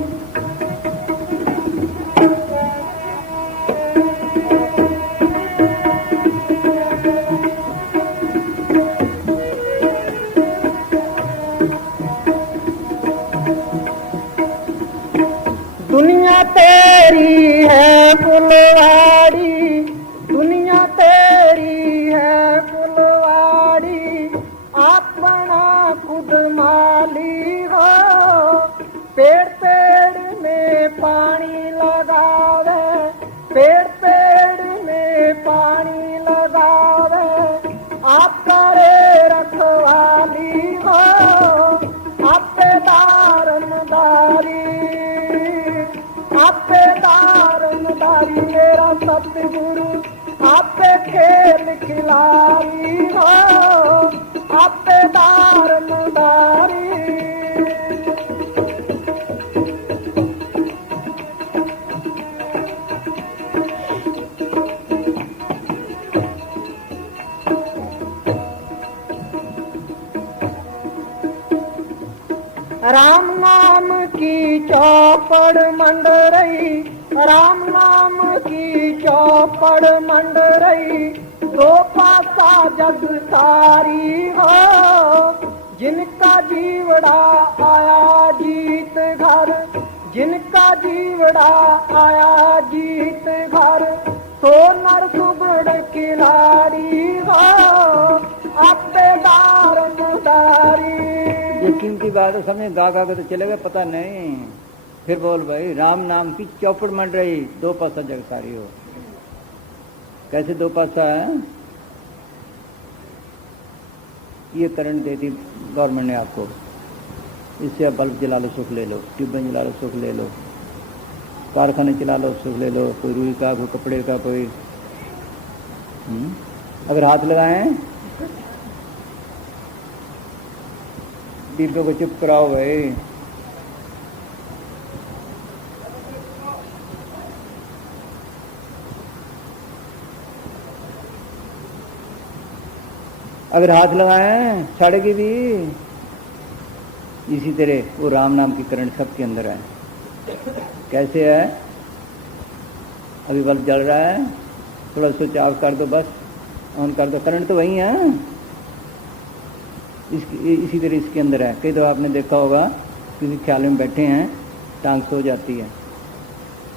दुनिया तेरी है फुलवाड़ी, दुनिया तेरी है फुलवाड़ी, अपना खुद माली हो। पेड़ पेड़ में पानी लगावे, पेड़ पेड़ में पानी लगावे, आप करे रखवाली हो। आपे दारमदारी, आपे दारमदारी, मेरा सतगुरु आपे खेल खिलाड़ी हो। आपे दारमदारी। राम नाम की चौपड़ मंड रही, राम नाम की चौपड़ मंड रही, दो पासा जग सारी हो। जिनका जीवड़ा आया जीत घर, जिनका जीवड़ा आया जीत घर, सो नर सुगड़ खिलाड़ी हो। आपे दारमदारी। ये कीमती बात है, समझे। गा गा के तो चले गए, पता नहीं। फिर बोल भाई, राम नाम की चौपड़ मंड रही, दो पासा जग सारी हो। कैसे दो पासा है? ये करंट दे दी गवर्नमेंट ने आपको, इससे आप बल्ब जला लो सुख ले लो, ट्यूबवेल जला लो सुख ले लो, कारखाने चला लो सुख ले लो, कोई रुई का, कोई कपड़े का, कोई अगर हाथ लगाएं डिब्बे को चुप कराओ भाई। अगर हाथ लगाएं सड़ेगी भी। इसी तरह वो राम नाम की करंट सबके अंदर है। कैसे है? अभी बल्ब जल रहा है, थोड़ा स्विच ऑफ कर दो, बस ऑन कर दो, करंट तो वही है। इसी तरह इसके अंदर है। कई दफ़ा आपने देखा होगा, किसी ख्याल में बैठे हैं, टांग सो जाती है,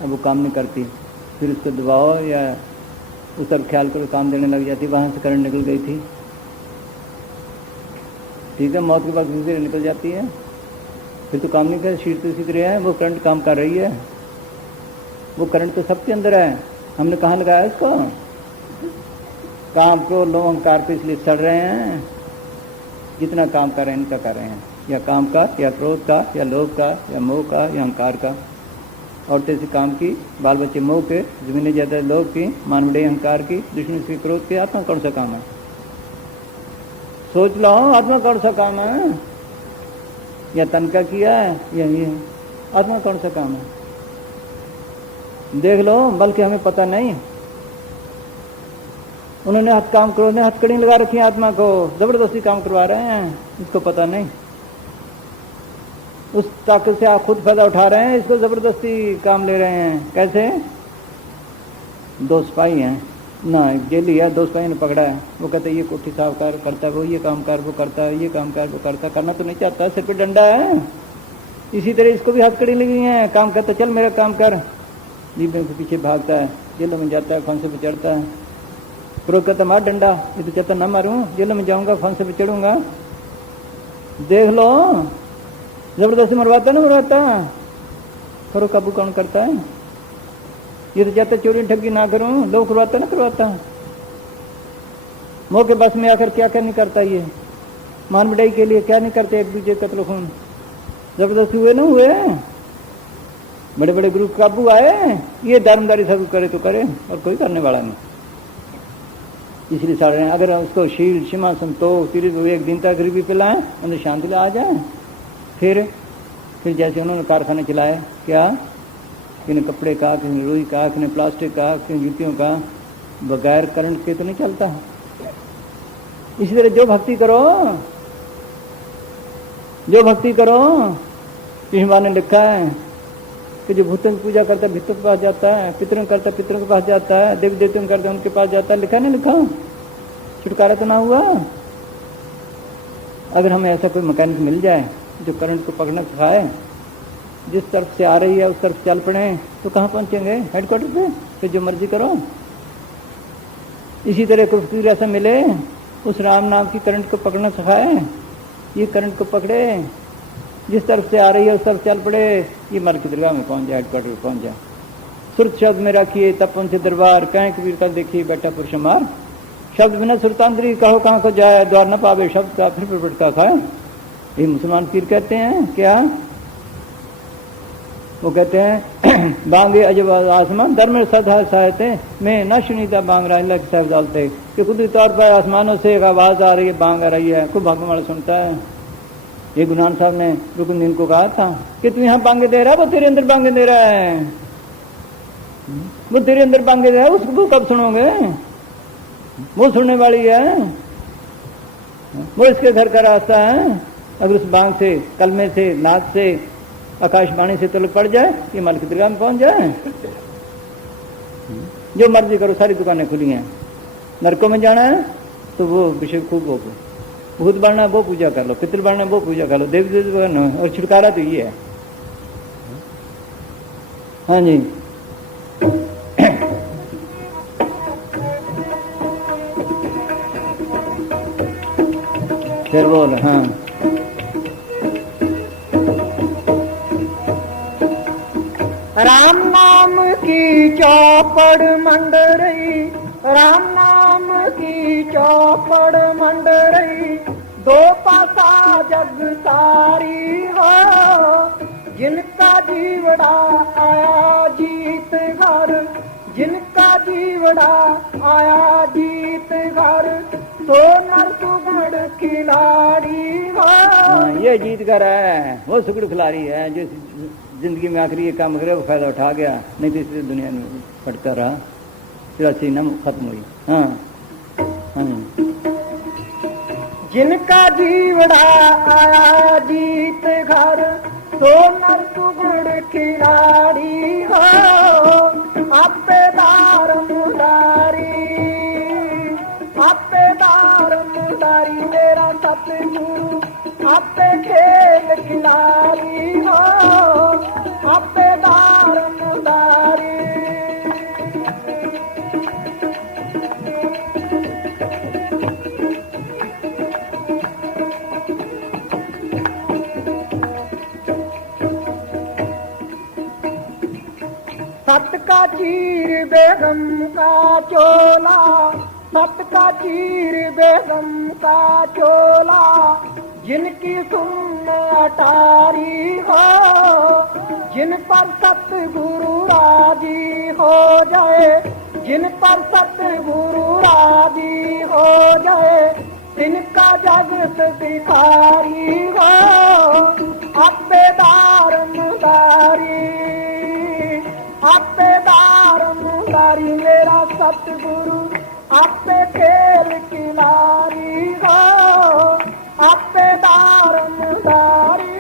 अब वो काम नहीं करती, फिर उसको दबाओ या उस तरफ ख्याल करो, काम देने लग जाती, वहाँ से करंट निकल गई थी। ठीक है, मौत के बाद इसी तरह निकल जाती है, फिर तो काम नहीं कर। शीट तो इसी तरह है, वो करंट काम कर रही है। वो करंट तो सबके अंदर है। हमने कहाँ लगाया इसको? काम को लोग अहंकार पे इसलिए सड़ रहे हैं। जितना काम कर रहे हैं इनका कर रहे हैं, या काम का, या क्रोध का, या लोभ का, या मोह का, या अहंकार का। औरतें से काम की, बाल बच्चे मोह के, जमीनें ज़्यादा लोभ की, मानवड़े अहंकार की, दुश्मन से क्रोध के। आत्मा कौन सा काम है? सोच लो, आत्मा कौन सा काम है? या तन का किया है या ये? आत्मा कौन सा काम है? देख लो, बल्कि हमें पता नहीं। उन्होंने हाथ काम करो ने हथकड़ी लगा रखी है आत्मा को, जबरदस्ती काम करवा रहे हैं, इसको पता नहीं। उस ताकत से आप खुद फायदा उठा रहे हैं, इसको जबरदस्ती काम ले रहे हैं। कैसे? दो सिपाही हैं ना, एक जेली है, दो सिपाही ने पकड़ा है। वो कहते ये कोठी साफ कर, करता है वो, ये काम कर, वो करता है, ये काम कर, वो करता, करना तो नहीं चाहता, सिर पे डंडा है। इसी तरह इसको भी हथकड़ी लगी है, काम करता, चल मेरा काम कर, जीवन के पीछे भागता है, जेलों में जाता है, फांसी पे चढ़ता है। क्रोध कहता मार डंडा, ये तो कहता ना मारूं, जेलों में जाऊंगा, फांसी पे चढ़ूंगा। देख लो, जबरदस्ती मरवाता ना मरवाता, करो काबू कौन करता है? ये तो चाहता चोरी ठगी ना करूं, लोग करवाता ना करवाता। मोह के बस में आकर क्या क्या नहीं करता, ये मान मिटाई के लिए क्या नहीं करते, एक दूसरे कत्ल खून। जबरदस्ती हुए ना हुए, बड़े बड़े गुरु काबू आए, ये धर्मदारी सब करे तो करे, और कोई करने वाला नहीं। इसलिए साढ़े हैं, अगर उसको शील सीमा संतोष तीर्थ एक दिन तक गरीबी पिलाएं, अंदर शांति आ जाए। फिर जैसे उन्होंने कारखाने चलाए, क्या किन्हें कपड़े का, किन्हें रुई का, किन्हें प्लास्टिक का, किन्हें जूतियों का, बगैर करंट के तो नहीं चलता। इसी तरह जो भक्ति करो, जो भक्ति करो, कृष्ण ने लिखा है कि जो भूतों की पूजा करता है भूतों के पास जाता है, पितरों करता है पितरों के पास जाता है, देवी देवताओं करता है उनके पास जाता है। लिखा नहीं लिखा? छुटकारा तो ना हुआ। अगर हमें ऐसा कोई मैकेनिक मिल जाए जो करंट को पकड़ना सिखाए, जिस तरफ से आ रही है उस तरफ चल पड़े, तो कहाँ पहुंचेंगे? हेडक्वार्टर पे। फिर जो मर्जी करो। इसी तरह कोई फकीर ऐसा मिले उस राम नाम की करंट को पकड़ना सिखाए, ये करंट को पकड़े, जिस तरफ से आ रही है उस तरफ चल पड़े, ये मर की दरगाह में पहुंच जाए, हेडक्वार्टर में पहुंच जाए। सुरत शब्द में रखिए तब पहुंचे दरबार, कहें कबीर का देखिए बैठा पुरुषमार। शब्द बिना सुरतांतरी कहो कहाँ को जाए, द्वार न पावे शब्द का फिर पटका खाए। ये मुसलमान पीर कहते हैं। क्या वो कहते हैं? बांगे अजब आसमान धर्म सदा साहते मैं न सुनीता बांग रहा अल्लाह के साहब डालते कि कुदरती तौर पर आसमानों से एक आवाज आ रही है, बांग आ रही है, खूब भागने वाला सुनता है। ये गुरु नानक साहब ने रुकन को कहा था कि तू यहाँ बांगे दे रहा है, वो तेरे अंदर बांगे दे रहा है, वो तेरे अंदर बांगे दे रहा है, उसको कब सुनोगे? वो सुनने वाली है, वो इसके घर का रास्ता है। अगर उस बांग से, कलमे से, नाद से, आकाशवाणी से तलक पड़ जाए, ये मालिक की दरगाह में पहुंच जाए। जो मर्जी करो, सारी दुकानें खुली हैं। नरकों में जाना है तो वो विषय खूब हो, भूत बनना है वो पूजा कर लो, पितृ बनना है वो पूजा कर लो, देवी देवता बनना, और छुटकारा तो ये है। हाँ जी। फिर बोल। हाँ, राम नाम की चौपड़ मंड रही, राम नाम की चौपड़ मंड रही, दो पासा जग सारी हो, जिनका जीवड़ा आया जीत घर, जिनका जीवड़ा आया जीत घर, तो नर सुगड़ खिलाड़ी हो। ये जीत घर है, वो सुगड़ खिलाड़ी है जो जिंदगी में आखिरी ये काम करे, वो फायदा उठा गया, नहीं तो इस दुनिया में पड़ता रहा, फिर अच्छी न खत्म हुई। हाँ हाँ। जिनका जीवड़ा आया जीत घर, तो नर सुगड़ खिलाड़ी हो, आपेदार मुरारी, आपेदार मुरारी मेरा सतगुरु, आपे खेल खिलाड़ी हो, आपेदार मुरारी। सत का चीर बेगम का चोला, सत का चीर बेगम का चोला, जिनकी सुन अटारी हो, जिन पर सतगुरु राजी हो जाए, जिन पर सतगुरु राजी हो जाए, तिनका जगत भिखारी हो, आपेदार मुरारी, आपेदार मुरारी मेरा सतगुरु, आपे खेल खिलाड़ी हो, आपेदार मुरारी।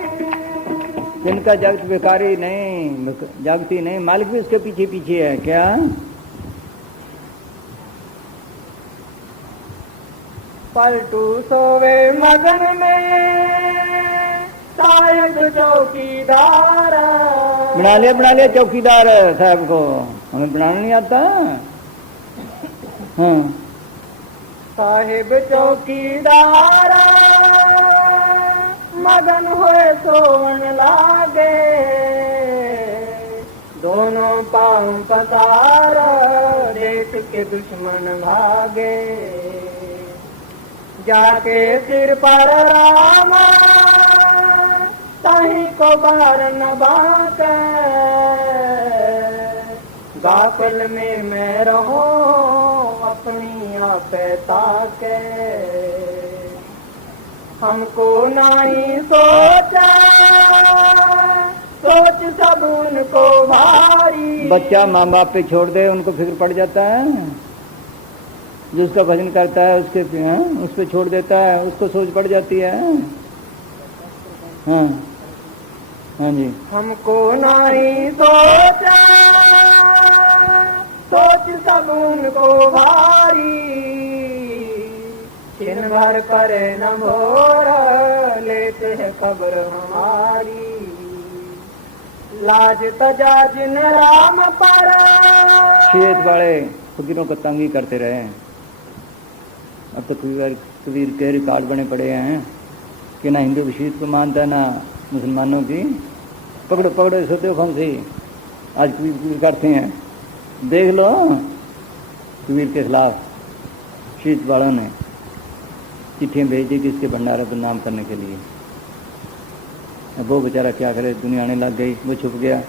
जिनका जगत भिखारी नहीं, जागती नहीं, मालिक भी उसके पीछे पीछे है। क्या पलटू सोवे मगन में साहेब चौकीदार, बना लिया चौकीदार साहब को, हमें बनाना नहीं आता। हाँ, साहेब चौकीदार मगन हुए सोन लागे, दोनों पांव पसार देख के दुश्मन भागे, जाके सिर पर रामा ताही को बार न बाके, गाफिल में मैं रहूं अपनी आप ताके, हमको नहीं सोचा सोच सब उनको भारी। बच्चा माँ बाप पे छोड़ दे, उनको फिक्र पड़ जाता है। जो उसका भजन करता है उसके उस पर छोड़ देता है, उसको सोच पड़ जाती है। हाँ हाँ जी। हमको नहीं सोचा सोच सब उनको भारी, दिन भर करे न भोर लेते हैं खबर हमारी, लाज तजा जिन राम पारा। खेत वाले फकीरों को तंगी करते रहे। अब तो कबीर के रिकॉर्ड बने पड़े हैं कि ना हिंदू विशीत को मानता है ना मुसलमानों की। पकड़ो पकड़ो सोते हो फांसी, आज कबीर करते हैं। देख लो कबीर के खिलाफ शीत वालों ने चिट्ठियाँ भेजी कि इसके भंडारा बदनाम करने के लिए। अब वो बेचारा क्या करे, दुनिया आने लग गई, वो छुप गया।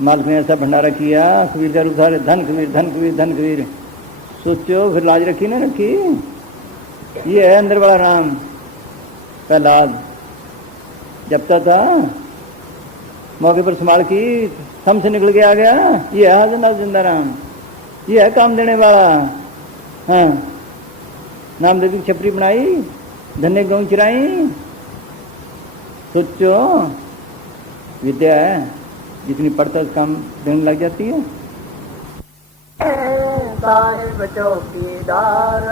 मालिक ने ऐसा भंडारा किया, कबीर का रूप धारे, धन कबीर धन कबीर धन कबीर। सोचो फिर लाज रखी ना रखी। ये है अंदर वाला राम प्रहलाद, जपता था, मौके पर संभाल की, थम से निकल के आ गया। ये है हाजरनाथ जिंदा राम, ये है काम देने वाला। हाँ, नामदेव की छपरी बनाई, धन्य गऊ चिराई। सोचो विद्या है, जितनी पढ़ता है काम देने लग जाती है। साहिब चौकीदार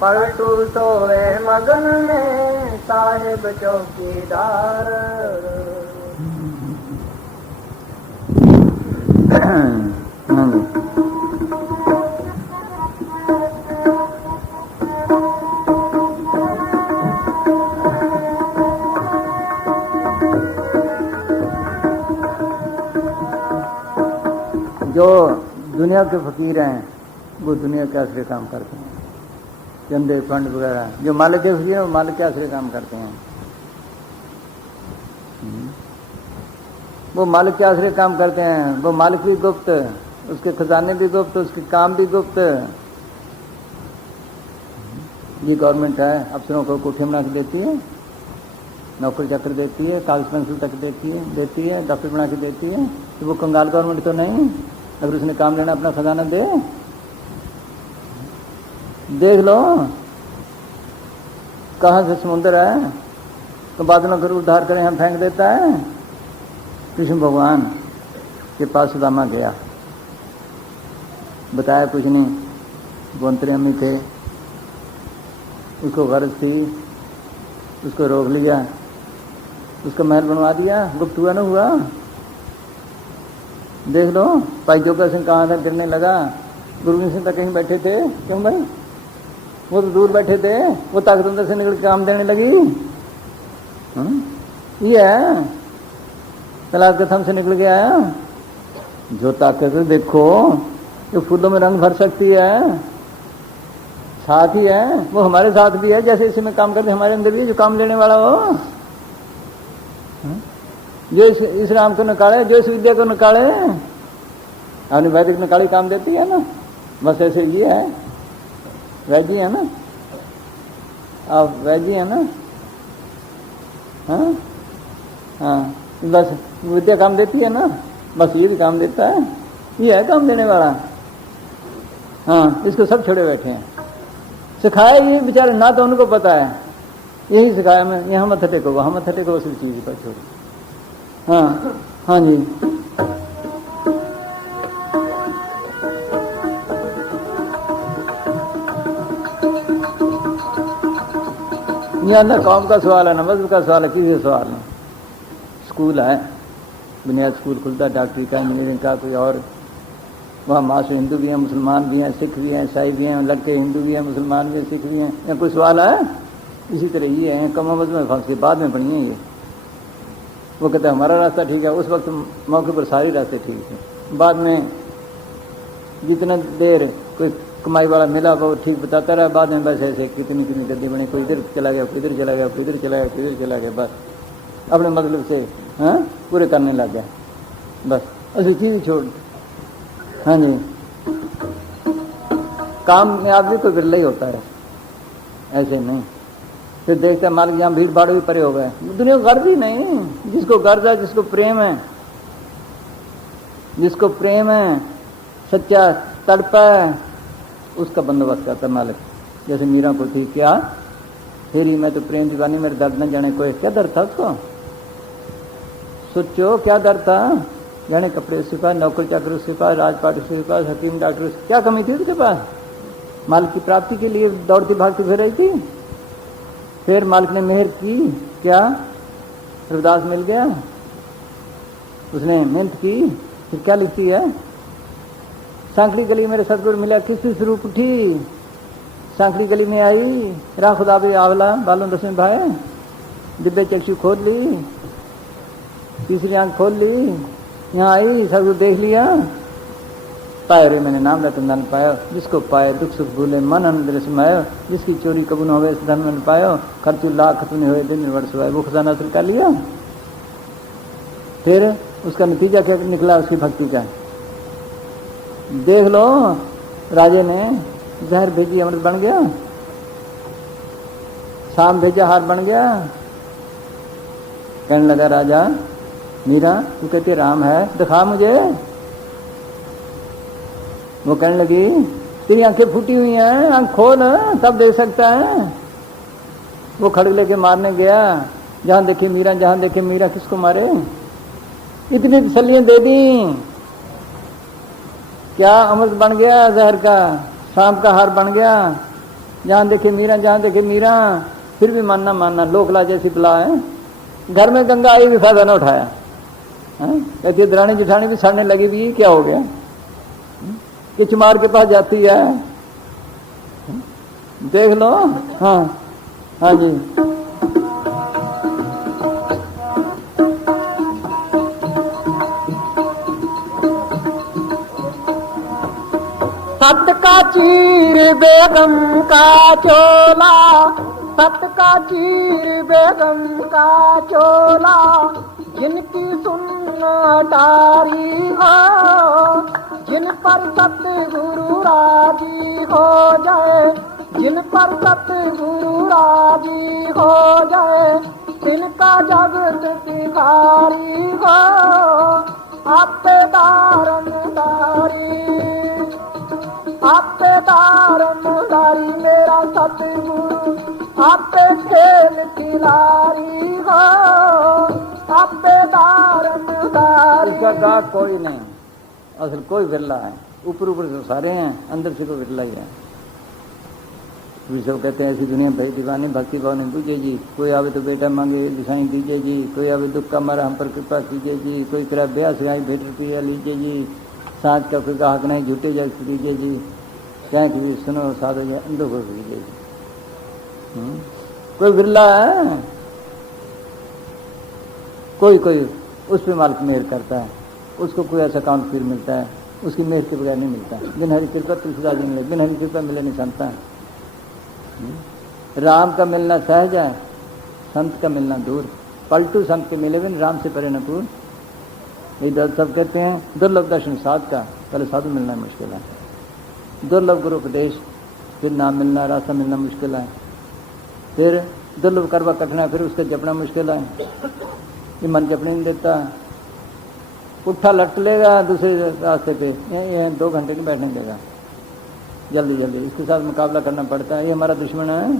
पलटू सोए मगन में, साहिब चौकीदार। जो दुनिया के फकीर हैं वो दुनिया के आश्रय काम करते हैं, चंदे फंड वगैरह। जो मालिक के फकीर हैं वो मालिक के आश्रय काम करते हैं। वो मालिक के आश्रय काम करते हैं। वो मालिक भी गुप्त, उसके खजाने भी गुप्त, उसके काम भी गुप्त। ये गवर्नमेंट है, अफसरों को कोठे बना के देती है, नौकरी चाकरी देती है, कागज पेंसिल तक देती है, डॉक्टर बना के देती है। तो वो कंगाल गवर्नमेंट तो नहीं, अगर उसने काम लेना अपना खजाना दे। देख लो कहाँ से समुद्र है तो बादलों को उद्धार करें हम फेंक देता है। कृष्ण भगवान के पास सुदामा गया, बताया कुछ नहीं, वो अंतर्यामी थे, उसको गर्ज थी, उसको रोक लिया, उसका महल बनवा दिया। गुप्त हुआ ना हुआ। देख लो भाई जोगा सिंह कहाँ था, गिरने लगा। गुरु सिंह तक कहीं बैठे थे, क्यों भाई, वो तो दूर बैठे थे, वो ताकत अंदर से निकल के काम देने लगी। ये है तलाब के थम से निकल के आया। जो ताकत देखो जो फूलों में रंग भर सकती है, साथ ही है, वो हमारे साथ भी है। जैसे इसी में काम करते हमारे अंदर भी जो काम लेने वाला हो, जो इस राम को निकाले, जो इस विद्या को निकाले, अपनी वैदिक निकाली काम देती है ना। बस ऐसे ये है, वैजी है ना, आप वैजी है ना। हाँ हाँ, बस विद्या काम देती है ना, बस ये भी काम देता है। ये है काम देने वाला। हाँ, इसको सब छोड़े बैठे हैं। सिखाया ये बेचारे ना, तो उनको पता है, यही सिखाया मैं, यहाँ मत टेको, वहाँ मत टेको, उसी चीज पर छोड़ो। हाँ हाँ जी। यहाँ ना कौम का सवाल है ना मजहब का सवाल है, किसी सवाल नहीं। स्कूल है, बुनियाद स्कूल खुलता है, डॉक्टरी का, इंजीनियरिंग का, कोई और। वहाँ मास्टर हिंदू भी हैं, मुसलमान भी हैं, सिख भी हैं, ईसाई भी हैं, लड़के हिंदू भी हैं, मुसलमान भी हैं, सिख भी हैं। यहाँ कोई सवाल है? इसी तरह ये है, कम अवध में फंस के बाद में पढ़ी है ये। वो कहते हैं हमारा रास्ता ठीक है, उस वक्त मौके पर सारी रास्ते ठीक थे। बाद में जितना देर कोई कमाई वाला मिला वो ठीक बताता रहा, बाद में बस ऐसे कितनी कितनी गद्दी बनी, कोई इधर चला गया, कोई इधर चला गया, कोई इधर चला गया, कोई इधर चला गया, बस अपने मतलब से हाँ पूरे करने लग गया, बस ऐसी चीज़ छोड़। हाँ जी, काम में आदमी कोई बिरला ही होता है, ऐसे नहीं। फिर देखते हैं मालिक यहाँ भीड़ भाड़ भी परे हो गए। दुनिया को गर्ज ही नहीं, जिसको गर्ज है, जिसको प्रेम है, जिसको प्रेम है, सच्चा तड़पा है, उसका बंदोबस्त करता मालिक। जैसे मीरा को थी क्या फेरी में तो प्रेम दीवानी मेरे दर्द न जाने कोई, क्या दर्द था उसको? सोचो क्या दर्द था? जाने कपड़े उसके पास, नौकर चाकर उसके पास, राजपाट उसके पास, हकीम डॉक्टर, क्या कमी थी उसके पास? मालिक की प्राप्ति के लिए दौड़ती भागती फिर रही थी। फिर मालिक ने मेहर की, क्या रविदास मिल गया, उसने मेहनत की, फिर क्या लिखती है? सांकड़ी गली मेरे सतगुरु मिला, किसी स्वरूप उठी, सांकड़ी गली में आई, रा खुदा भी आवला बालों दसवें भाई, डिब्बे चक्षु खोल ली, तीसरी आंख खोल ली, यहाँ आई, सतगुरु देख लिया, पाए रे मैंने नाम रतन धन पायो, जिसको पाए दुख सुख भूले मन आनंद रस मायो, जिसकी चोरी कबू न होवे धन मन पायो, खर्चू लाख खतु हुए दिन वर्ष हुआ, वो खजाना हासिल कर लिया। फिर उसका नतीजा क्या निकला उसकी भक्ति का? देख लो, राजे ने जहर भेजी अमृत बन गया, शाम भेजा हार बन गया। कहने लगा राजा, मीरा तू कहती राम है, दिखा मुझे। वो कहने लगी, तेरी आंखें फूटी हुई हैं, आंख खोल तब देख सकता है। वो खड़ग लेके मारने गया, जहां देखे मीरा, जहां देखे मीरा, किसको मारे? इतनी तसल्लियां दे दी, क्या अमृत बन गया जहर का, शाम का हार बन गया, जहां देखे मीरा, जहां देखे मीरा, फिर भी मानना मानना, लोकला जैसी बला है। घर में गंगा आई भी फायदा न उठाया। कहती दरानी जिठानी भी सड़ने लगी भी, क्या हो गया? किच मार के पास जाती है, देख लो। हाँ हाँ जी, सत का चीर बेगम का चोला, सत का चीर बेगम का चोला, जिनकी सुन्नतारी हो, जिन पर सतगुरु राजी हो जाए, जिन पर सतगुरु राजी हो जाए, तिनका जगत भिखारी हो, आपे दारमदारी, आपे दारमदारी मेरा सतगुरु, आपे खेल खिलाड़ी हो, आपे दारमदारी। इसका गा कोई नहीं, असल कोई विरला है, ऊपर ऊपर से सारे हैं, अंदर से कोई विरला ही है। सब कहते हैं ऐसी दुनिया भाई दीवाने भक्ति भाव नहीं पूछे जी, कोई आवे तो बेटा मांगे दिखाई दीजिए जी, कोई आवे दुख का मारा हम पर कृपा कीजिए जी, कोई करा ब्याह सिखाई भेंट रुपया लीजिए जी, साँच का कोई ग्राहक नहीं झूठे जैसे दीजिए जी, चाहे कि सुनो साधो जाए अंधो को कीजिए जी। कोई विरला है, कोई कोई उस पर मालिक मेहर करता है, उसको कोई ऐसा काउंट फिर मिलता है, उसकी मेहर के बगैर नहीं मिलता। बिन हरि कृपा तुलसीदास जी मिले, बिन हरि कृपा मिले नहीं संता है। राम का मिलना सहज है, संत का मिलना दूर, पलटू संत के मिले बिन राम से परे न दूर। ये सब कहते हैं दुर्लभ दर्शन साध का, पहले साधु मिलना मुश्किल है, दुर्लभ गुरु उपदेश, फिर नाम मिलना, रास्ता मिलना मुश्किल है, फिर दुर्लभ करवा कठिना, फिर उसका जपना मुश्किल है, ये मन जपने नहीं देता, उठा लट लेगा दूसरे रास्ते पे, ये 2 घंटे नहीं बैठने देगा, जल्दी जल्दी इसके साथ मुकाबला करना पड़ता है, ये हमारा दुश्मन है।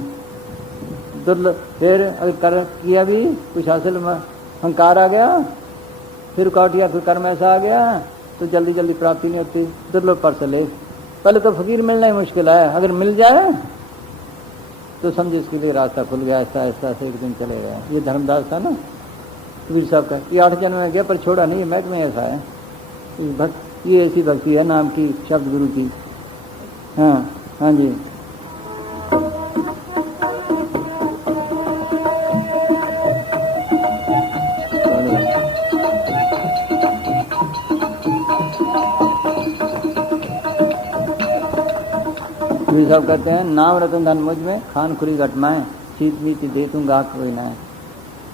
दुर्लभ, फिर अगर कर किया भी कुछ हासिल में अहंकार आ गया, फिर रुकावट या फिर कर्म ऐसा आ गया तो जल्दी जल्दी प्राप्ति नहीं होती। दुर्लभ पर से ले, पहले तो फकीर मिलना ही मुश्किल है, अगर मिल जाए तो समझे इसके लिए रास्ता खुल गया, ऐसा ऐसा से एक दिन चले गए। ये धर्मदास था ना कबीर साहब का, ये 8 जन्म में गया पर छोड़ा नहीं, महक में ऐसा है, ये ऐसी भक्ति है नाम की, शब्द गुरु की। हाँ हाँ जी, कबीर साहब कहते हैं नाम रतन धन मुझ में, खान खुरी घटमाएं, शीत मीत दे दूंगा कोई ना,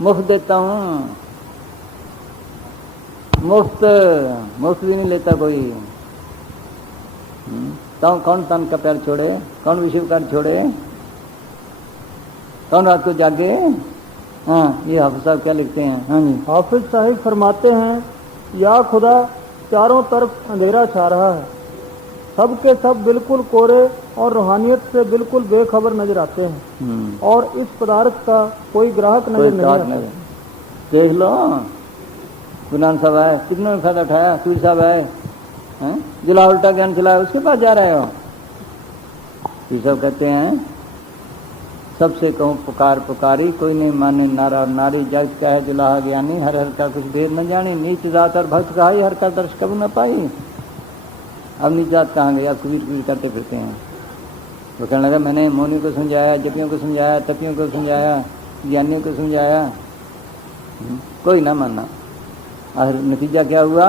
मुफ्त देता हूँ, मुफ्त मुफ्त भी नहीं लेता कोई। तो कौन तन का प्यार छोड़े, कौन विषय का छोड़े, कौन रात को जागे। हाँ, ये हाफिज साहब क्या लिखते हैं? हाँ जी, हाफिज साहिब फरमाते हैं, या खुदा चारों तरफ अंधेरा छा रहा है, सब के सब बिल्कुल कोरे और रूहानियत से बिल्कुल बेखबर नजर आते हैं और इस पदार्थ का कोई ग्राहक नजर नहीं आता। देख लो गुनान साहब आए, कितनों ने फायदा उठाया। सूरी साहब आए, जिला उल्टा ज्ञान चलाया, उसके पास जा रहे हो। ये सब कहते हैं सबसे कहूँ पुकार पुकारी, कोई नहीं माने नारा और नारी। जग क्या है जुलाहा ज्ञानी, हर हर का कुछ भेद न जानी। नीच जात और भक्त कहाई, हर का दर्श कबू न पाई। अब नीच जात कहाँ गई, अब कबीर कबीर करते फिरते हैं। वो कहने लगा मैंने मौनी को समझाया, जपियों को समझाया, तपियों को समझाया, ज्ञानियों को समझाया, कोई ना माना। आखिर नतीजा क्या हुआ,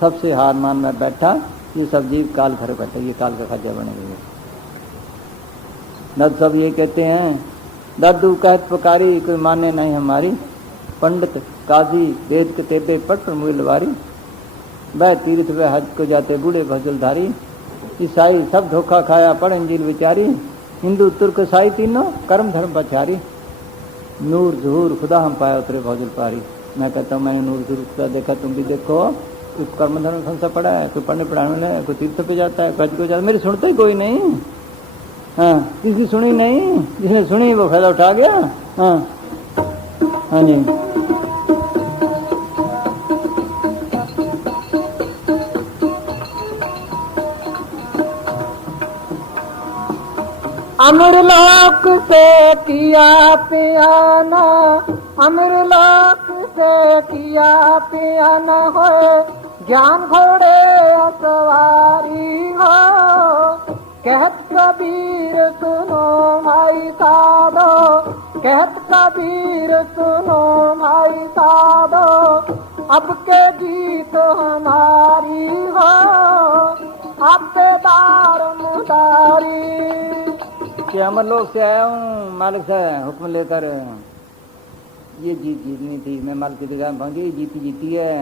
सबसे हार मान में बैठा। ये सब जीव काल घर बैठे, ये काल का खजा बने हुए। नद सब ये कहते हैं दर्दू कहत पुकारी, कोई माने नहीं हमारी। पंडित काजी वेद के तेबे पट मूलवारी, वह तीर्थ व हज को जाते बूढ़े भजलधारी। ईसाई सब धोखा खाया पढ़ अंजील विचारी, हिंदू तुर्क ईसाई तीनों कर्म धर्म पछारी। नूर जहूर खुदा हम पाया उतरे भौजल पारी। मैं कहता हूँ मैंने नूर जहूर खुदा देखा, तुम भी देखो। कोई कर्म धर्म संस्था पढ़ा है, कोई पढ़ने पढ़ाने में, कोई तीर्थ पे जाता है, हज को जाता है। मेरी सुनते ही कोई नहीं। हाँ, किसी सुनी नहीं, जिसने सुनी वो फायदा उठा गया। हाँ हाँ जी। अमरलोक से किया पियाना, अमरलोक से किया पियाना हो। ज्ञान घोड़े सवारी हो, कहत कबीर सुनो भाई साधो, कहत कबीर सुनो भाई साधो। अब के गीत हमारी हो, अब दार मुदारी। कि अमरलोक से आया हूँ मालिक से हुक्म लेकर। ये जीत जीतनी थी, मैं मालिक की दरगाह में पहुँच गई, जीती जीती है।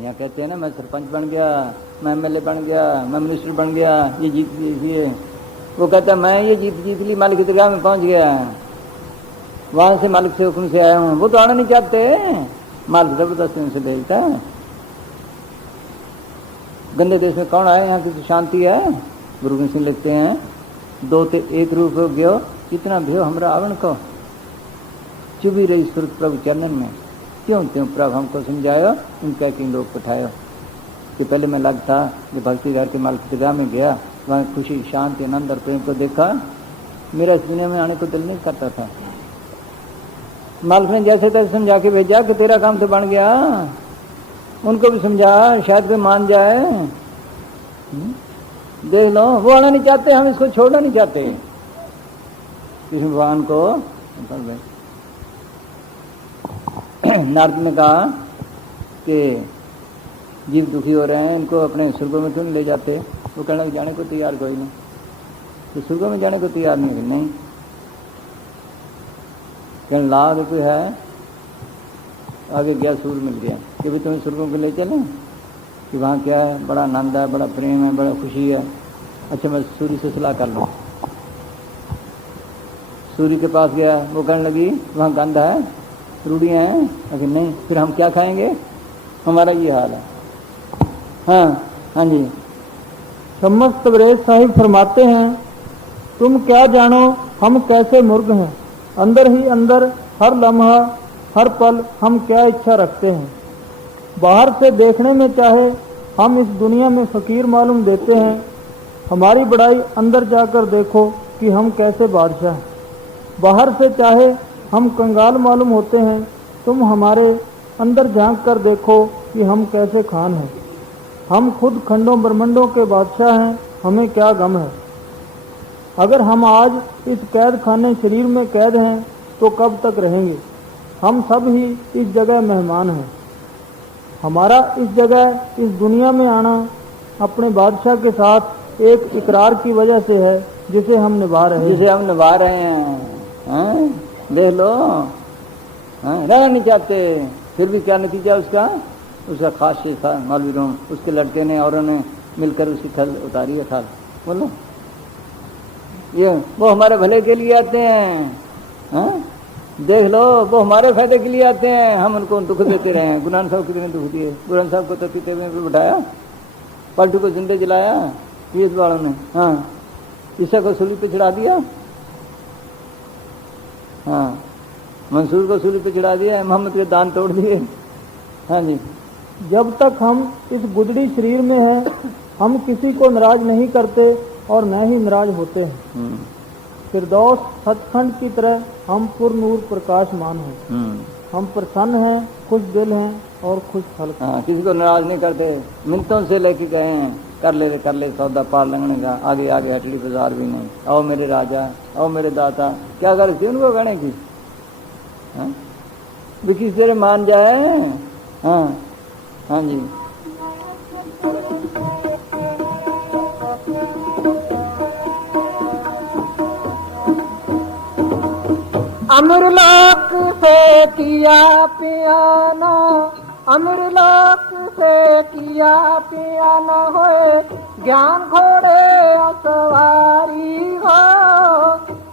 यहाँ कहते हैं ना मैं सरपंच बन गया, मैं एमएलए बन गया, मैं मिनिस्टर बन गया, ये जीत ली। वो कहता है मैं ये जीत ली, मालिक की दरगाह में पहुँच गया, वहाँ से मालिक से हुक्म से आया हूँ। वो तो आना नहीं चाहते, मालिक जबरदस्ती उनसे भेजता है। गंदे देश में कौन आए, यहाँ की तो शांति है। गुरु गोविंद सिंह लिखते हैं दो ते एक रूप हो गयो, कितना भयो हमरा आवण को। चुभी रही सुरत प्रभु चरणन में, क्यों त्यों प्रभु हमको समझायो, उनका कि लोग पठायो। कि पहले मैं लग था जो भक्ति घर के मालिक दरगाह में गया, वहाँ खुशी शांति आनंद और प्रेम को देखा, मेरा इस दुनिया में आने को दिल नहीं करता था। मालिक ने जैसे तैसे समझा के भेजा कि तेरा काम तो बन गया, उनको भी समझा शायद वे मान जाए। देख लो वो आना नहीं चाहते, हम इसको छोड़ना नहीं चाहते कृष्ण भगवान को। नारद ने कहा कि जीव दुखी हो रहे हैं, इनको अपने स्वर्गों में क्यों नहीं ले जाते। वो कहने जाने को तैयार कोई नहीं, तो स्वर्गों में जाने को तैयार नहीं। कहने लाभ कोई है, आगे गया सूर मिल गया कि भाई तुम्हें स्वर्गों को ले चलें, कि वहाँ क्या है, बड़ा आनंद है, बड़ा प्रेम है, बड़ा खुशी है। अच्छा मैं सूर्य से सलाह कर लूँ। सूर्य के पास गया, वो कहने लगी वहाँ गंध है, रूढ़ियाँ हैं। अगर नहीं फिर हम क्या खाएंगे, हमारा ये हाल है। हाँ हाँ जी। समस्त ब्रेज साहिब फरमाते हैं, तुम क्या जानो हम कैसे मुर्ग हैं, अंदर ही अंदर हर लम्हा हर पल हम क्या इच्छा रखते हैं। बाहर से देखने में चाहे हम इस दुनिया में फकीर मालूम देते हैं, हमारी बड़ाई अंदर जाकर देखो कि हम कैसे बादशाह हैं। बाहर से चाहे हम कंगाल मालूम होते हैं, तुम हमारे अंदर झांक कर देखो कि हम कैसे खान हैं। हम खुद खंडों ब्रह्मंडों के बादशाह हैं, हमें क्या गम है। अगर हम आज इस कैद खाने शरीर में कैद हैं तो कब तक रहेंगे। हम सब ही इस जगह मेहमान हैं। हमारा इस जगह इस दुनिया में आना अपने बादशाह के साथ एक इकरार की वजह से है, जिसे हम निभा रहे हैं। देख लो, रहना नहीं चाहते, फिर भी क्या नतीजा उसका खास शेख था मौलवी रूम, उसके लड़के ने औरों ने मिलकर उसकी खल उतारी है। खाल बोलो ये वो हमारे भले के लिए आते हैं। देख लो वो हमारे फायदे के लिए आते हैं, हम उनको दुख देते रहे हैं। गुरु साहब कितने दुख दिए, गुरु साहब को तो पीते हुए बिठाया, पलटू को जिंदे जलाया पीएस वालों ने। हाँ ईसा को सूली पे चढ़ा दिया, हाँ, मंसूर को सूली पे चढ़ा दिया, मोहम्मद के दान तोड़ दिए। हाँ जी, जब तक हम इस गुदड़ी शरीर में हैं, हम किसी को नाराज नहीं करते और न ही नाराज होते हैं। फिरदौस सचखंड की तरह हम पूर्ण नूर प्रकाशमान हैं। हम प्रसन्न हैं, खुश दिल हैं और खुश हल्क। हाँ, किसी को नाराज नहीं करते। मिनटों से लेके गए हैं, कर ले सौदा पार लगने का, आगे आगे हटड़ी बाजार भी नहीं। आओ मेरे राजा, आओ मेरे दाता, क्या करती उनको कहने की? हाँ? भी किस तरह मान जाए। हाँ हाँ जी, अमरलोक से किया पियाना, अमरलोक से किया पियाना होए, ज्ञान घोड़े सवारी हो।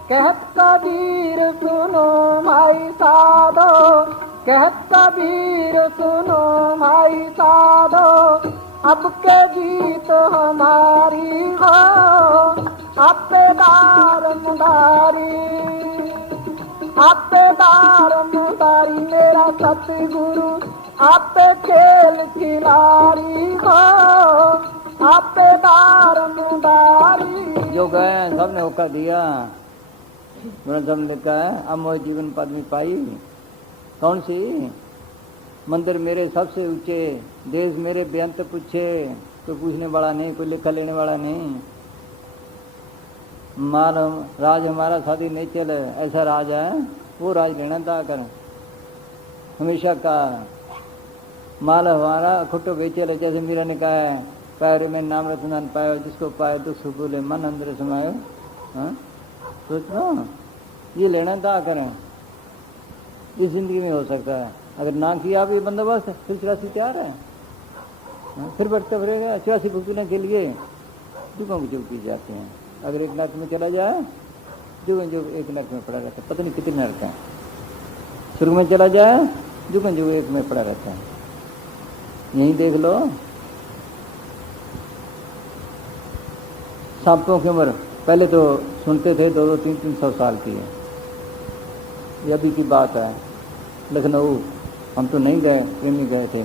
कहत कबीर सुनो भाई साधो, कहत कबीर सुनो भाई साधो, अब के गीत हमारी हो, अपेदार मुरारी, अपेदार मुरारी मेरा सतगुरु, आपे खेल खिलाड़ी हो, अपेदार मुरारी। जो गए सबने होकर दिया, सब लिखा है अमोह जीवन पदवी पाई। कौन सी? मंदिर मेरे सबसे ऊंचे, देश मेरे बेअंत पूछे, कोई पूछने वाला नहीं, कोई लिखा लेने वाला नहीं। माल राज हमारा शादी नहीं चले, ऐसा राज है वो राज लेना था कर हमेशा का। माल हमारा खुट्टो बेचेले, जैसे मीरा ने कहा है, पैर में नाम रतन पायो, जिसको पाए दुख सुख बोले मन अंदर समायो। हाँ, सोच लो, ये लेना था करें, इस जिंदगी में हो सकता है। अगर ना किया आप ये बंदोबस्त, फिर 84 तैयार है, फिर बढ़ता फिरेगा। 84 भुगतने के लिए दुखों को जो पी जाते हैं। अगर एक नरक में चला जाए, जो एक नरक में पड़ा रहता है, पता नहीं कितने नरक हैं। शुरू में चला जाए, जो एक में पड़ा रहता है। यही देख लो, सांपों की उम्र पहले तो सुनते थे 2-2, 300 साल की है। ये अभी की बात है। लखनऊ हम तो नहीं गए, प्रेमी गए थे,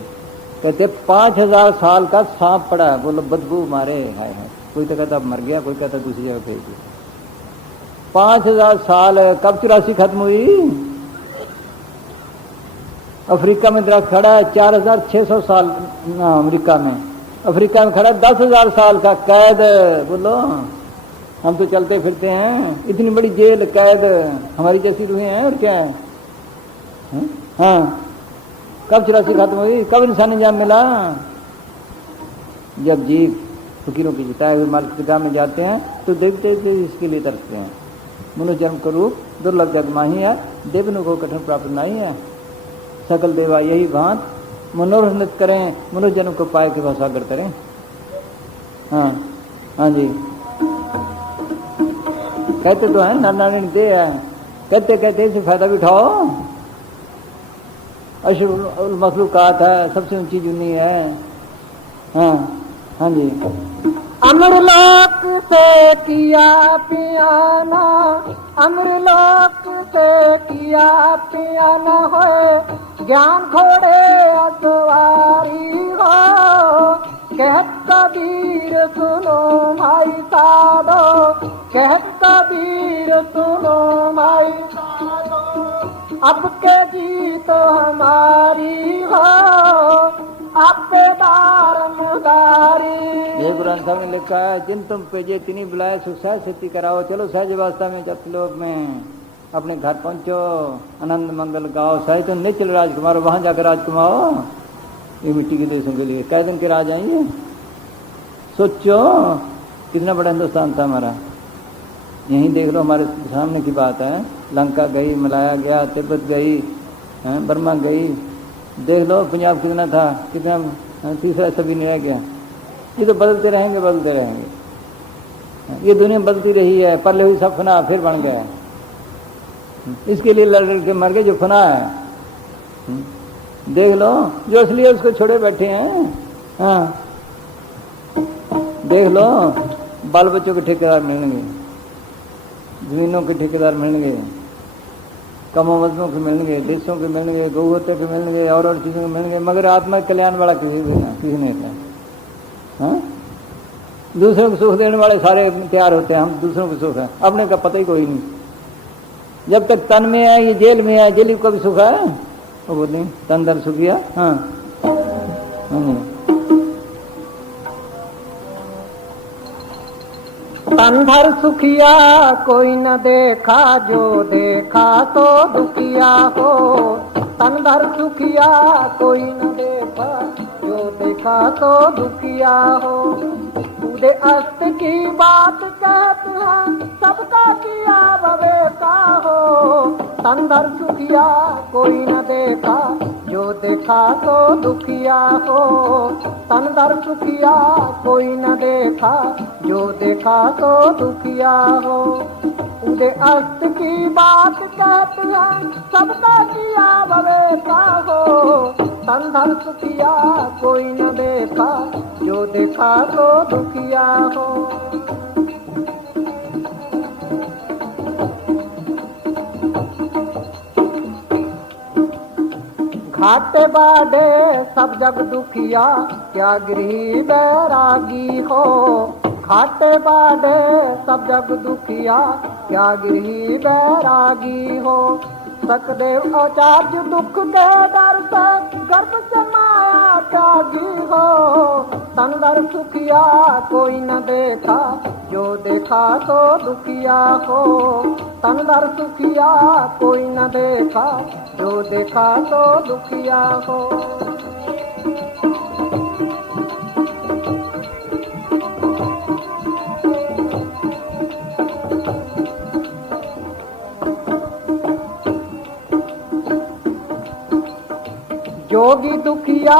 कहते 5000 साल का सांप पड़ा है। बोलो बदबू मारे, हाय हाय। कोई तो कहता मर गया, कोई कहता दूसरी जगह भेज दिया। 5000 साल। कब 84 खत्म हुई? अफ्रीका में दरख्त खड़ा है 4600 साल, अमेरिका में, अफ्रीका में खड़ा 10,000 साल का कैद। बोलो हम तो चलते फिरते हैं, इतनी बड़ी जेल, कैद हमारी जैसी रूहें हैं और क्या है? हाँ, कब 84 खत्म हुई? कब इंसानी जान मिला? जब जी फकीरों की जिताए हुए मालिक की गाह में जाते हैं तो देखते इसके लिए तरसते हैं। मनुष्य जन्म का रूप दुर्लभ जग माही है, देवनु को कठिन प्राप्त नहीं है। सकल देवा यही भांत मनोरथ नृत्य करें, मनुष्य जन्म को पाए के भवसागर करें। हाँ हाँ जी, कहते तो है नारायण दे है, कहते कहते इसे फायदा भी उठाओ। अशुभ मखलूकात है, सबसे ऊंची जुनी है। हाँ हाँ जी, अमरलोक से किया पियाना, अमरलोक से किया पियाना होए, ज्ञान घोड़े सवारी हो। कहत कबीर सुनो भाई साधो, कहत कबीर सुनो भाई साधो, अब के गीत हमारी हो, अपेदार मुदारी। ये कुरान साहब ने लिखा है, जिन तुम पेजे तिनी बुलाए, सुख सहज स्थिति कराओ। चलो सहज अवस्था में जतलोक में अपने घर पहुंचो, आनंद मंगल गाओ। सहज तो नहीं चल राजकुमार, वहां जाकर राज कमाओ। ये मिट्टी के देशों के लिए कै दिन के राज आएंगे। सोचो कितना बड़ा हिंदुस्तान था हमारा। यहीं देख लो, हमारे सामने की बात है। लंका गई, मलाया गया, तिब्बत गई, बर्मा गई। देख लो पंजाब कितना था, कितना तीसरा सभी नहीं रह गया। ये तो बदलते रहेंगे, बदलते रहेंगे। ये दुनिया बदलती रही है, पहले हुई सब फना फिर बन गया। इसके लिए लड़ लड़ के मर गए जो फना है। देख लो, जो असली है उसको छोड़े बैठे हैं। हाँ देख लो, बाल बच्चों के ठेकेदार मिलेंगे। जमीनों के ठेकेदार मिलेंगे, कमोवजनों के मिलेंगे, देशों के मिलेंगे, गौवतों के मिलेंगे, और चीज़ों के मिलेंगे, मगर आत्मा के कल्याण वाला किसी नहीं था। हाँ, दूसरों को सुख देने वाले सारे तैयार होते हैं, हम दूसरों को सुख है, अपने का पता ही कोई नहीं। जब तक तन में है, ये जेल में है, जेल को भी सुख है, वो बोलते तन दर सुखिया। हाँ, तन भर सुखिया कोई न देखा, जो देखा तो दुखिया हो। तन भर सुखिया कोई न देखा, जो देखा तो दुखिया हो। पूरे अस्त की बात कहते हैं, सबका किया भवेता हो। तन भर सुखिया कोई न देखा, जो देखा तो दुखिया हो। तन भर सुखिया कोई न देखा, जो देखा तो दुखिया हो। पूरे अस्त की बात कहते हैं, सबका किया भवेता हो। तन भर सुखिया कोई न देखा, जो देखा तो दुखिया हो। घाटे बाढ़े सब जग दुखिया, क्या गृही बैरागी हो। घाटे बाढ़े सब जग दुखिया, क्या गृही बैरागी हो। सकदेव आचार्य दुख के डर से, गर्भ से माया त्यागी हो। तन भर सुखिया कोई न देखा, जो देखा तो दुखिया हो। तन भर सुखिया कोई न देखा, जो देखा तो दुखिया हो। जोगी दुखिया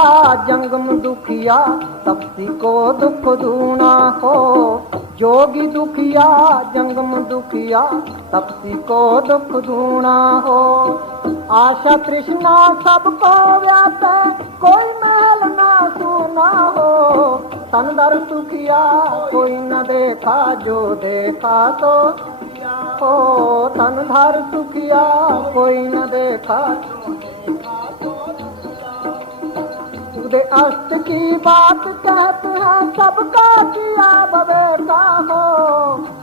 जंगम दुखिया, तपसी को दुख दूना हो। जोगी दुखिया जंगम दुखिया, तपसी को दुख दूना हो। आशा तृष्णा सबको व्यापे, कोई महल ना सुना हो। तन भर सुखिया कोई न देखा, जो देखा तो हो। तन भर सुखिया कोई न देखा, पूरे अस्त की बात कहते हैं, सबका किया भवेता हो।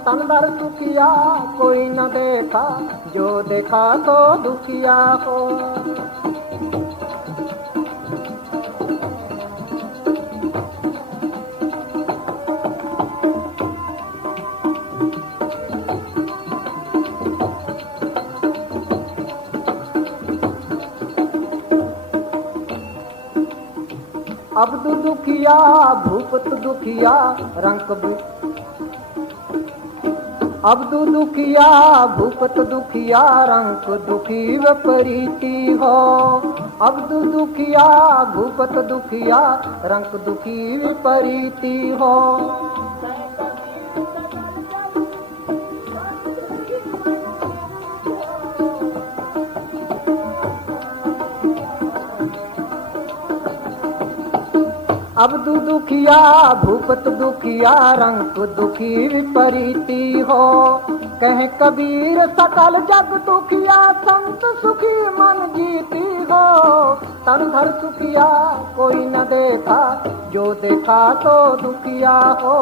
तन भर सुखिया कोई न देखा, जो देखा तो दुखिया हो। अब्दु दुखिया भूपत दुखिया रंक अब्दु दुखिया भूपत दुखिया रंक दुखी विपरीती हो। अब्दु दुखिया भूपत दुखिया रंक दुखी विपरीती हो। अब्दु दुखिया भूपत दुखिया रंक दुखी विपरीती हो। कहे कबीर सकल जग दुखिया, संत सुखी मन जीती हो। तन भर सुखिया कोई न देखा, जो देखा तो दुखिया हो।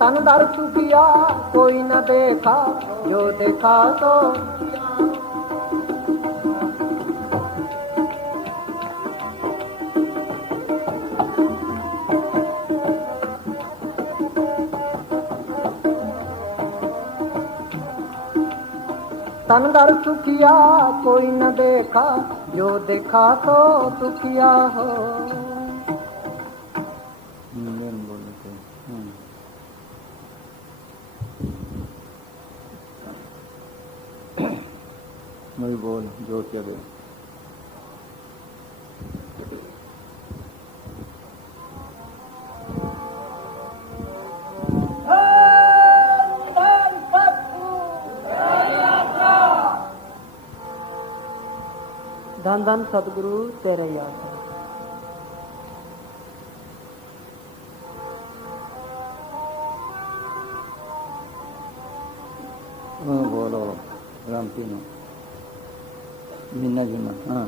तन भर सुखिया कोई न देखा, जो देखा तो तन भर सुखिया कोई न देखा, जो देखा तो दुखिया हो। मैं बोल जो क्या दे। धन धन सदगुरु तेरे याद है। बोलो राम तीनों भिन्न भिन्न। हाँ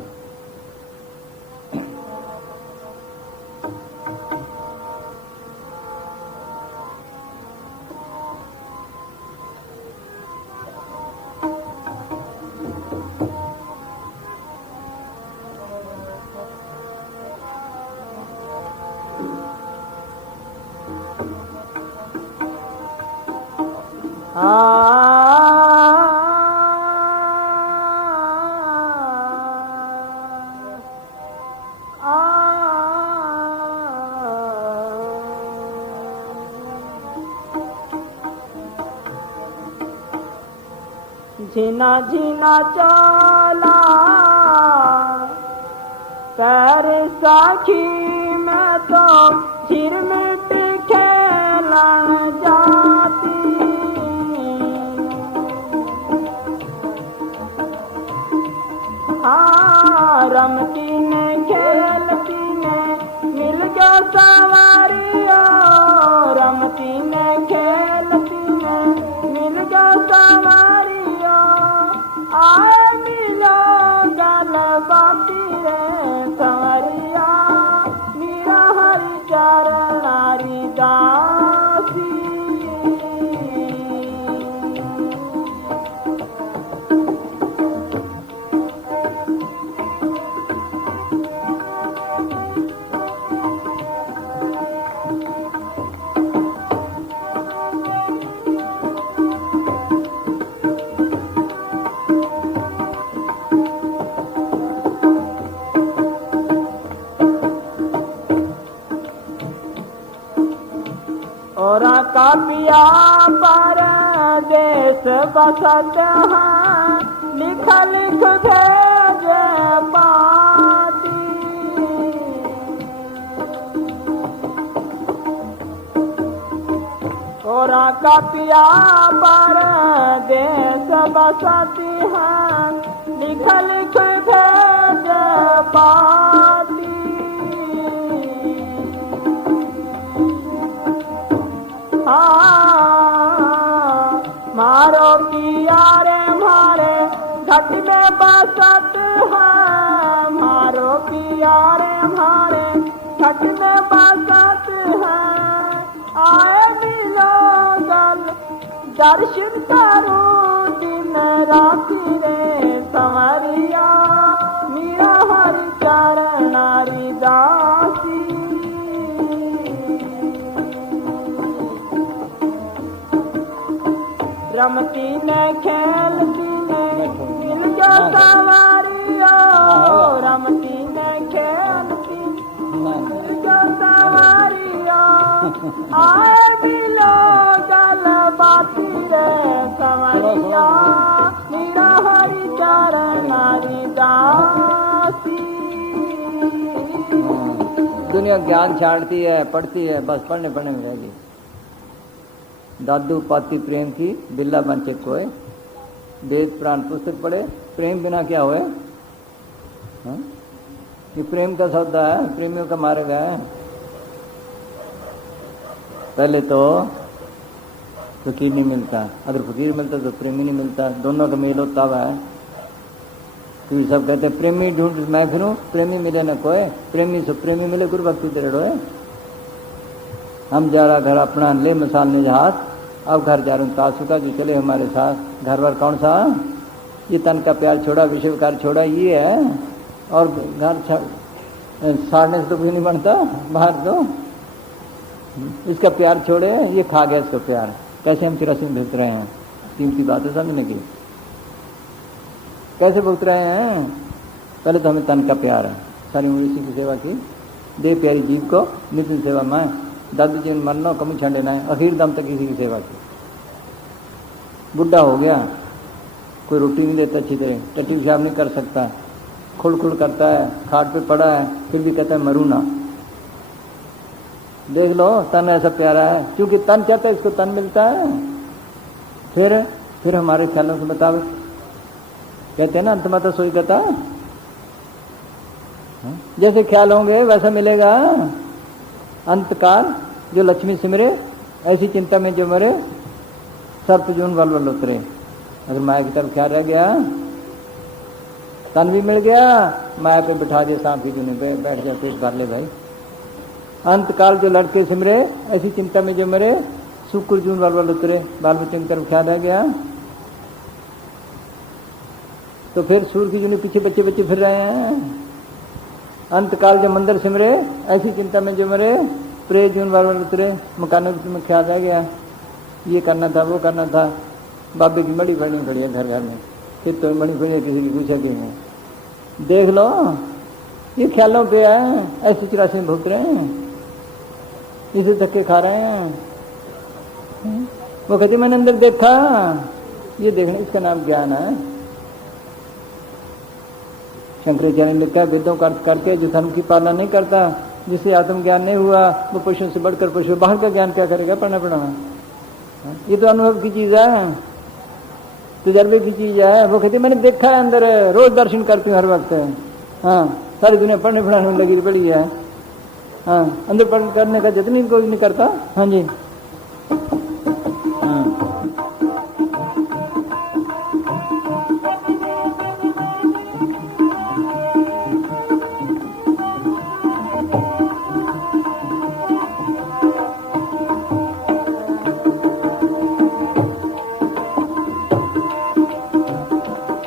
झीना झीना चला पैर साखी में तो झिरमिट खेलन जाती। हाँ रमती ने खेलती ने मिल गया सवारिया, रमती ने खेलती ने मिल गया सवारिया। आए मिलो गल बाती रे सवरिया, मेरा हरि चरणारी दासी। और का पिया परदेस बसत है, लिख लिख भेज पाती। और का पिया परदेस बसती है, लिख लिख भेज पाती। मारो पिया रे मारे घट में बसत है, मारो पिया रे मारे घट में बसत है। आए मिलो गल दर्शन करो दिन राति रे संवरिया, मेरा हरि चरणारी दासी। रमती ने खेलती ने मिल गया सवारिया, रमती ने खेलती मिल गया सवारिया। आए मिलो गल बाती रे संवरिया, मेरा हरि चरणारी दासी। दुनिया ज्ञान छाड़ती है, पढ़ती है, बस पढ़ने पढ़ने में रहेगी। दादू पाती प्रेम की बिल्ला बंचे कोय, वेद प्राण पुस्तक पढ़े, प्रेम बिना क्या होए। ये प्रेम का सौदा है, प्रेमियों का मारे गया है। पहले तो फकीर नहीं मिलता, अगर फकीर मिलता तो प्रेमी नहीं मिलता, दोनों का मेल होता हुआ है। तो ये सब कहते हैं प्रेमी ढूंढ मैं फिरूं, प्रेमी मिले न कोई, प्रेमी से प्रेमी मिले गुरु भक्ति तेरे डोए। हम जा रहा घर अपना ले मसाल ने हाथ, अब घर जा रहा हूँ तासुका जी चले हमारे साथ। घर बार कौन सा, ये तन का प्यार छोड़ा, विषय कार छोड़ा, ये है। और घर साड़ने से तो कुछ नहीं बनता बाहर तो, इसका प्यार छोड़े, ये खा गया इसको प्यार। कैसे हम तिरासी में भुगत रहे हैं, कीमती बातें समझने की, कैसे भुगत रहे हैं। पहले तो हमें तन का प्यार है, सारी उम्र इसी की सेवा की, दे प्यारी जीव को नित्य सेवा में। दादू जी मरना कम छंडे ना, आखिर दम तक इसी की सेवा की। बुढ़ा हो गया, कोई रोटी नहीं देता अच्छी तरह, टट्टी पेशाब नहीं कर सकता, खुड़ खुड़ करता है, खाट पे पड़ा है, फिर भी कहता है मरू ना। देख लो तन ऐसा प्यारा है, क्योंकि तन कहता है इसको तन मिलता है। फिर हमारे ख्यालों के मुताबिक कहते हैं ना, अंतमा तो सोई कहता, जैसे ख्याल होंगे वैसा मिलेगा। अंतकाल जो लक्ष्मी सिमरे, ऐसी चिंता में जो मरे, सर्प जून वल वल उतरे। अगर माया की तरफ ख्याल रह गया, तन भी मिल गया, माया पे बिठा दे सांप की दुनिया पे, बैठ जा पेट भर ले भाई। अंत काल जो लड़के सिमरे, ऐसी चिंता में जो मरे, शुक्र जून बाल उतरे, बाल बच्चों की तरफ ख्याल रह गया तो फिर सूर्य की दुनिया पीछे बच्चे बच्चे फिर रहे हैं। अंत काल जो मंदिर सिमरे, ऐसी चिंता में जो मरे, प्रे जून बाल उतरे, मकानों में ख्याल रह गया, ये करना था वो करना था, बाबे की मड़ी फड़नी पड़ी है घर घर में, फिर तो मड़ी फड़ी है किसी की पूछा कि नहीं, देख लो ये ख्यालों पे है, ऐसी 84 में भुगत रहे हैं, इसे धक्के खा रहे हैं। वो कहते मैंने अंदर देखा, ये देखने इसका नाम ज्ञान है। शंकराचार्य ने लिखा है वेदों का अर्थ करके जो धर्म की पालना नहीं करता, जिसे आत्मज्ञान नहीं हुआ, वो पशुओं से बढ़कर पशु, बाहर का ज्ञान क्या करेगा, पढ़ना पढ़ाना, ये तो अनुभव की चीज है, तजर्बे की चीज है। वो कहते मैंने देखा है अंदर, रोज दर्शन करती हूँ हर वक्त, हाँ सारी दुनिया पढ़ने पढ़ाने में लगी पड़ी है, हाँ अंदर पढ़ करने का जतन कोई नहीं करता। हाँ जी,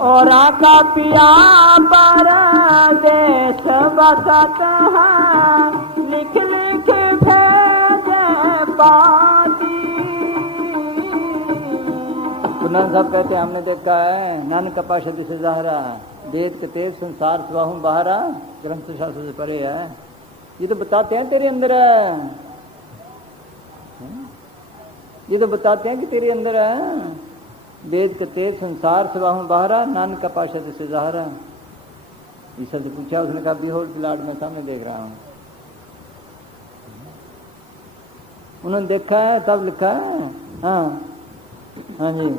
और का पिया परदेश बसत है, लिख लिख भेज पाती। पुनः साहब कहते हैं हमने देखा है, नानक का पाशदी से ज़ाहरा, वेद के तेज संसार स्वाहू बहारा, ग्रंथ शास्त्र से परे है, ये तो बताते हैं तेरे अंदर है, ये तो बताते हैं कि तेरे अंदर है। वेद के तेज संसार स्वाहू बहारा, नानक का पाशद से ज़ाहरा। ईश्वर से पूछा, उसने कहा बिहोल्ड लॉर्ड, मैं सामने देख रहा हूँ। उन्होंने देखा है तब लिखा है, हाँ हाँ जी,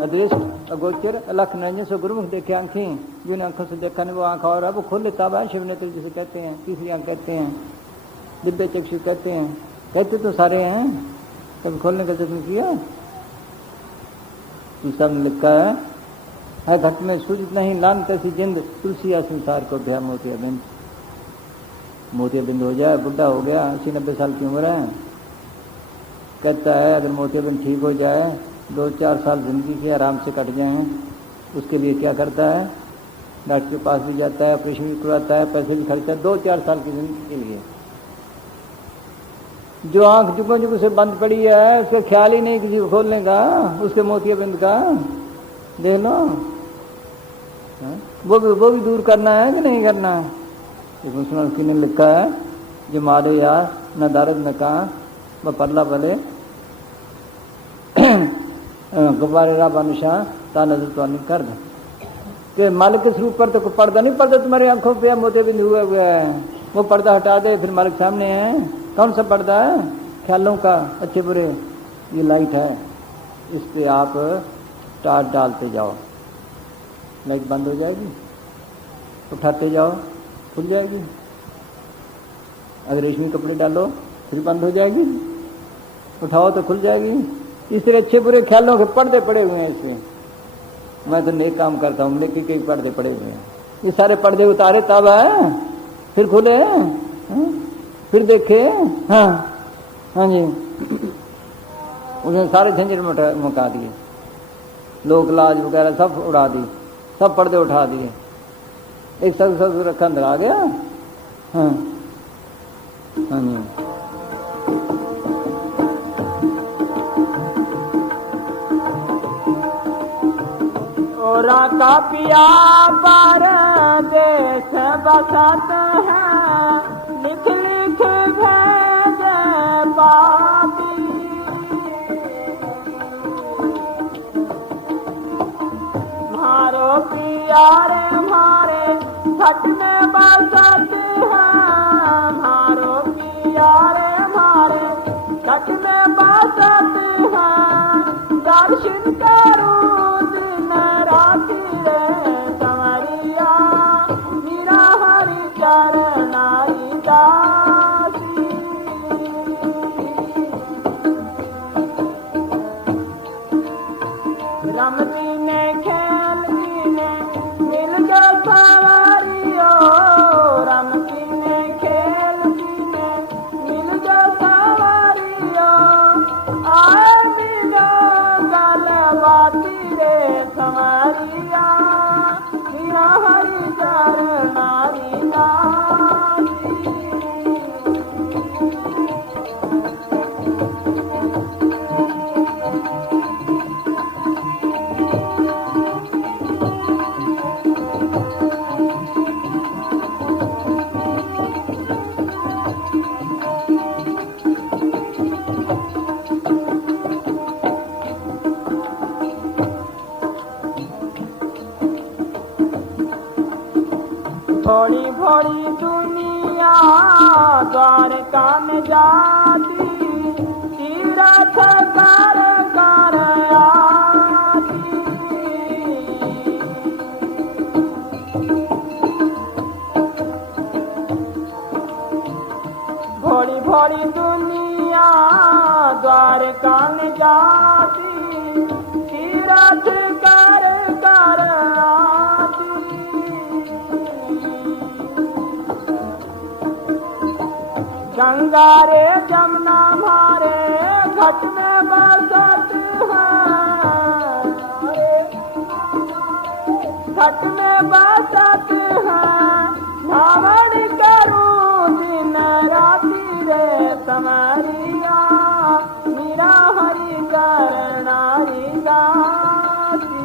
अदृष्ट अगोचर अलख निरंजन से गुरुमुख देखे आंखें, जो आंखों से देखा नहीं वो आंख और है, वो खोले तब है, शिव नेत्र जिसे कहते हैं, तीसरी आंख कहते हैं, दिव्य चक्षु कहते हैं, कहते तो सारे हैं, कभी खोलने का यत्न किया। सब लिखा है घट में सूझ नहीं लान तैसी जिंद, तुलसी या संसार को भया मोतिया बिंद। मोतिया बिंद हो जाए, बुढ़ा हो गया, 80-90 साल की उम्र है, कहता है अगर मोतिया बिंद ठीक हो जाए, 2-4 साल जिंदगी के आराम से कट जाएं, उसके लिए क्या करता है, डॉक्टर के पास भी जाता है, ऑपरेशन भी करवाता है, पैसे भी खर्चा, 2-4 साल की जिंदगी के लिए। जो आंख जुगों जुगों से बंद पड़ी है, उसका ख्याल ही नहीं किसी को खोलने का, उसके मोतिया बिंद का, देख लो वो भी दूर करना है कि नहीं करना। मुसलमान ने लिखा है जो मारे यार न दारद न कहा व परला भले गुब्बारे रा बानुशाह ता नजर तो नहीं कर दे कि मालिक के स्वरूप पर तो कोई पर्दा नहीं, पर्दा तुम्हारी आंखों पे मोतिया बिंद हुआ हुआ है, वो पर्दा हटा दे, फिर मालिक सामने है। कौन सा पर्दा है, ख्यालों का, अच्छे बुरे, ये लाइट है, इस पे आप टार्च डालते जाओ, लाइट बंद हो जाएगी, उठाते जाओ खुल जाएगी, अगर रेशमी कपड़े डालो फिर बंद हो जाएगी, उठाओ तो खुल जाएगी। इस तरह अच्छे बुरे ख्यालों के पर्दे पड़े हुए हैं इसमें। मैं तो नेक काम करता हूँ लेकिन कई पर्दे पड़े हुए हैं, ये सारे पर्दे उतारे तब है, फिर खुले, फिर देखे, हाँ हाँ जी, उसने सारे झंझट मुका दिए, लोक लाज वगैरह सब उड़ा दी, सब पर्दे उठा दिए, एक सब रखा अंदर आ गया। हाँ हाँ जी, और का पिया परदेश बसत है, लिख लिख भेज पाती। मारो पिया रे मारे घट में बसत है, मारो पिया रे मारे घट में बसत है, दर्शन करूं दिन राति रे संवरिया, मेरा हरि करनाई दासी। रमती भोली भोली दुनिया द्वारका में जाती, तीरथ कर कर आती। भोली भोली दुनिया द्वारका में जाती, तीरथ कर कर आती। गंगा रे जमुना मारे घट में बसत है, घट में बसत है। धावण करूं दिन राति रे समरिया, मेरा हरि करनारी गाती।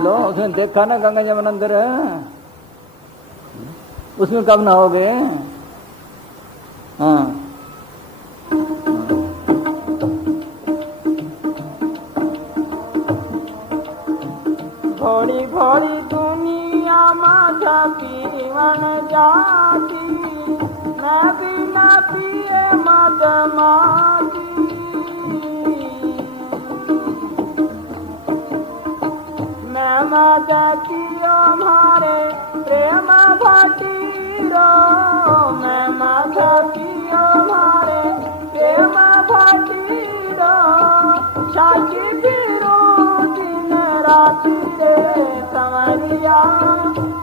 लो उसमें देखा ना गंगा जमुना अंदर है, उसमें कब नहाओगे? हाँ भोली भोली दुनिया माझा पीवन जाती, मैं भी न पिए मद माती। मैं मद कियो मारे प्रेम भाटीरो, मैं मद कियो मारे प्रेम भाटीरो। साकी फिरो दिन राति रे समरिया,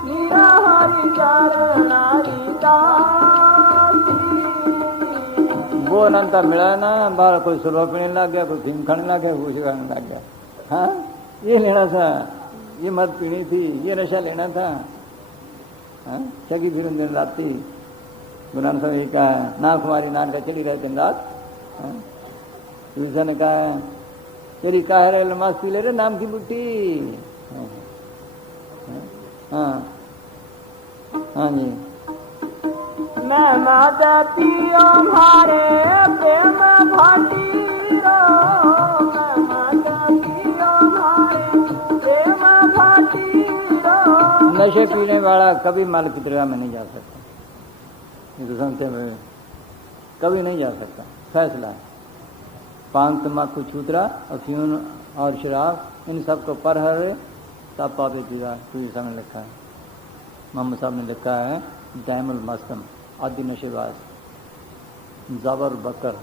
मेरा हरि करनारी दासी। वो अनंता मिला ना, बाहर कोई सुरवा पीने लग गया, कोई भीम खाने लग गया, कुछ खाने लग गया। हाँ ये लेना था, ये मत पीनी थी, ये नशा लेना था। हाँ चकी फिर दिन रात थी। गुरु नानक साहब ने कहा ना कुमारी नान का चली रहे दिन रात। दूसरा ने कहा तेरी कहा रे लमास पी ले रे नाम की बुट्टी। हाँ हाँ जी। मैं मद पियो मारे प्रेम भाटीरो, मैं मद पियो मारे प्रेम भाटीरो। नशे पीने वाला कभी माल की दरगाह में नहीं जा सकता, ये तो समझते हैं, कभी नहीं जा सकता। फैसला है। पान तम्बाकू छूतरा अफीम और शराब इन सब को पर हरे तब पापे दीदा। तुझे सामने लिखा है, मोहम्मद साहब ने लिखा है डैमुल मस्तम आदि नशेबाज, जाबर बकर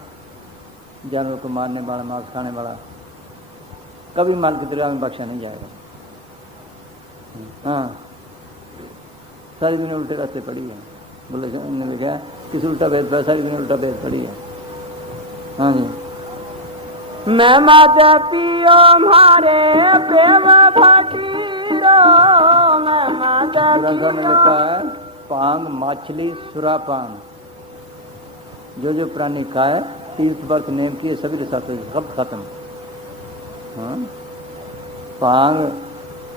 जानवर को मारने वाला, मांस खाने वाला कभी माल की दरगाह में बख्शा नहीं जाएगा। हाँ सारी दिन उल्टे रास्ते पड़ी है। बोले उन्होंने लिखा किसी उल्टा भेद पर सारी दिन उल्टा भेद पड़ी है। हाँ जी। मैं मद पियो मारे प्रेम भाटीरो, मैं मद पियो। में लिखा है पांग माछली सुरापान, जो जो प्राणी खाए तीर्थ वर्ष नेम किए सभी के साथ सब खत्म। हाँ पांग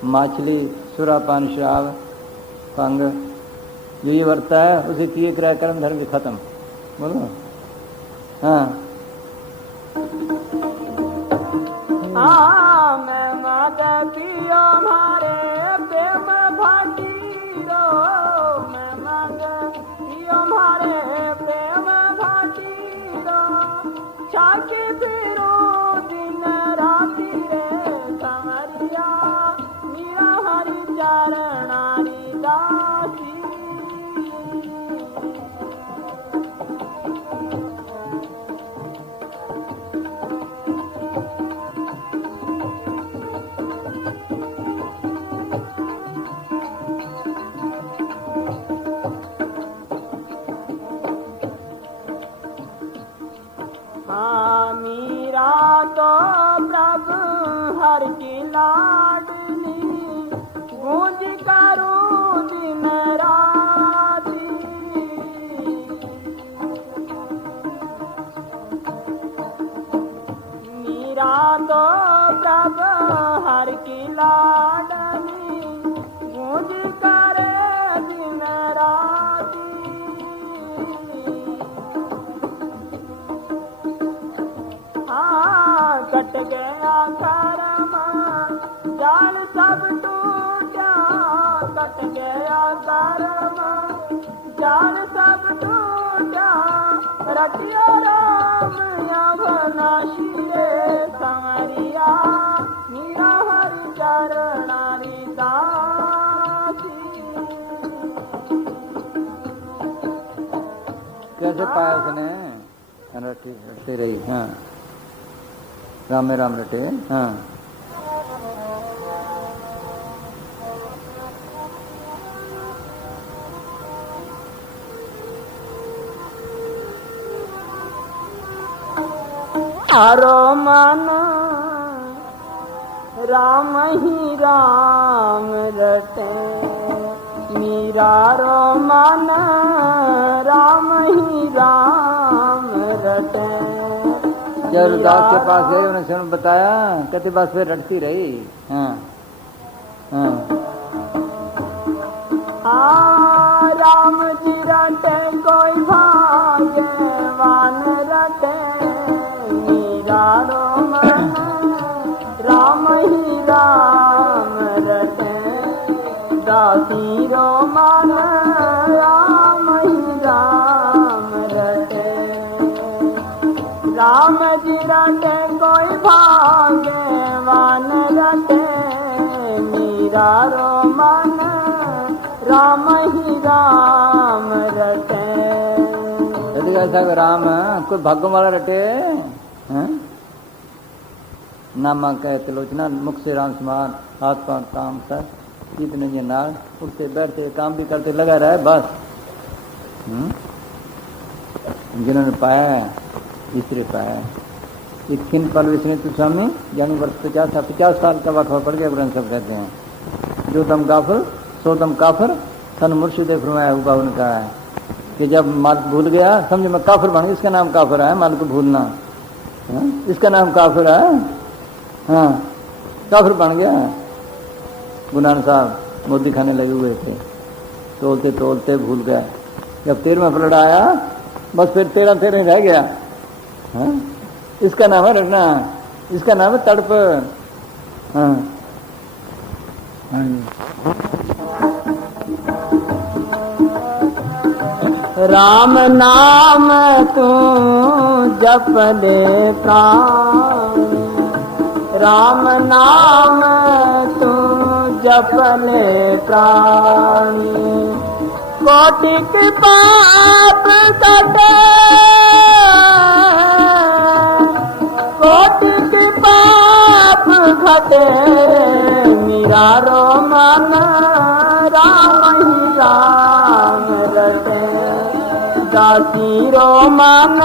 माछली सुरापान शराब पंग जो ये वर्ता है उसे किए क्रिया कर्म धर्म भी खत्म। बोलो हाँ। मैं मद पियो मारे प्रेम भाटीरो, मैं मद पियो मारे प्रेम भाटीरो। छाके फिरो दिन राति रे समरिया, मेरा हरि चरणारी दासी। जान सब टूटा रटिया राम अवनाशी रे संवरिया मीरा हरि चरणारी दासी। कैसे पाया उसने? रटते रही। हाँ, राम में राम रटे। हाँ, आरो मन राम ही राम रटे मीरा रो मन राम ही राम रटे। जब दास के पास गए उन्हें स्वयं बताया, कहते बस फिर रटती रही। हाँ, हाँ, राम जी रटे कोई भाग्यवान रटे मीरा रो मन राम ही राम रटे दासी रो मन राम ही राम रटे। राम जी रटे कोई भाग्यवान रटे मीरा रो मन राम ही राम रटे। यदि ऐसा राम कोई भाग्य वाला रटे। हाँ? नामा कह तिलोचना मुख से राम समान हाथ पांव काम सर चित नहीं नाग उठते बैठते काम भी करते लगा रहे बस। जिन्होंने पाया तीसरे पाया। एक किन पल विष्णु स्वामी यानी वर्ष 50 साल का वक्फा पड़ गया ग्रंथ सब कहते हैं। जो दम काफिर सो दम काफिर सन मुर्शिद फरमाया हुआ उनका है कि जब माल भूल गया समझ में काफिर बन गया। इसका नाम काफिर है, माल को भूलना। इसका नाम काफिर है। हाँ, काफिर बन गया। गुनान साहब मोदी खाने लगे हुए थे, तोलते तोलते भूल गया। जब 13वां फ्लड आया बस फिर 13 रह गया। हाँ? इसका नाम है रटना, इसका नाम है तड़प। हाँ, राम नाम तू जप ले प्राण राम नाम तू जप ले प्राण कोटिक पाप कटे कोटिक पाप घटे मीरा रो मन राम ही राम रटे दासी रो मन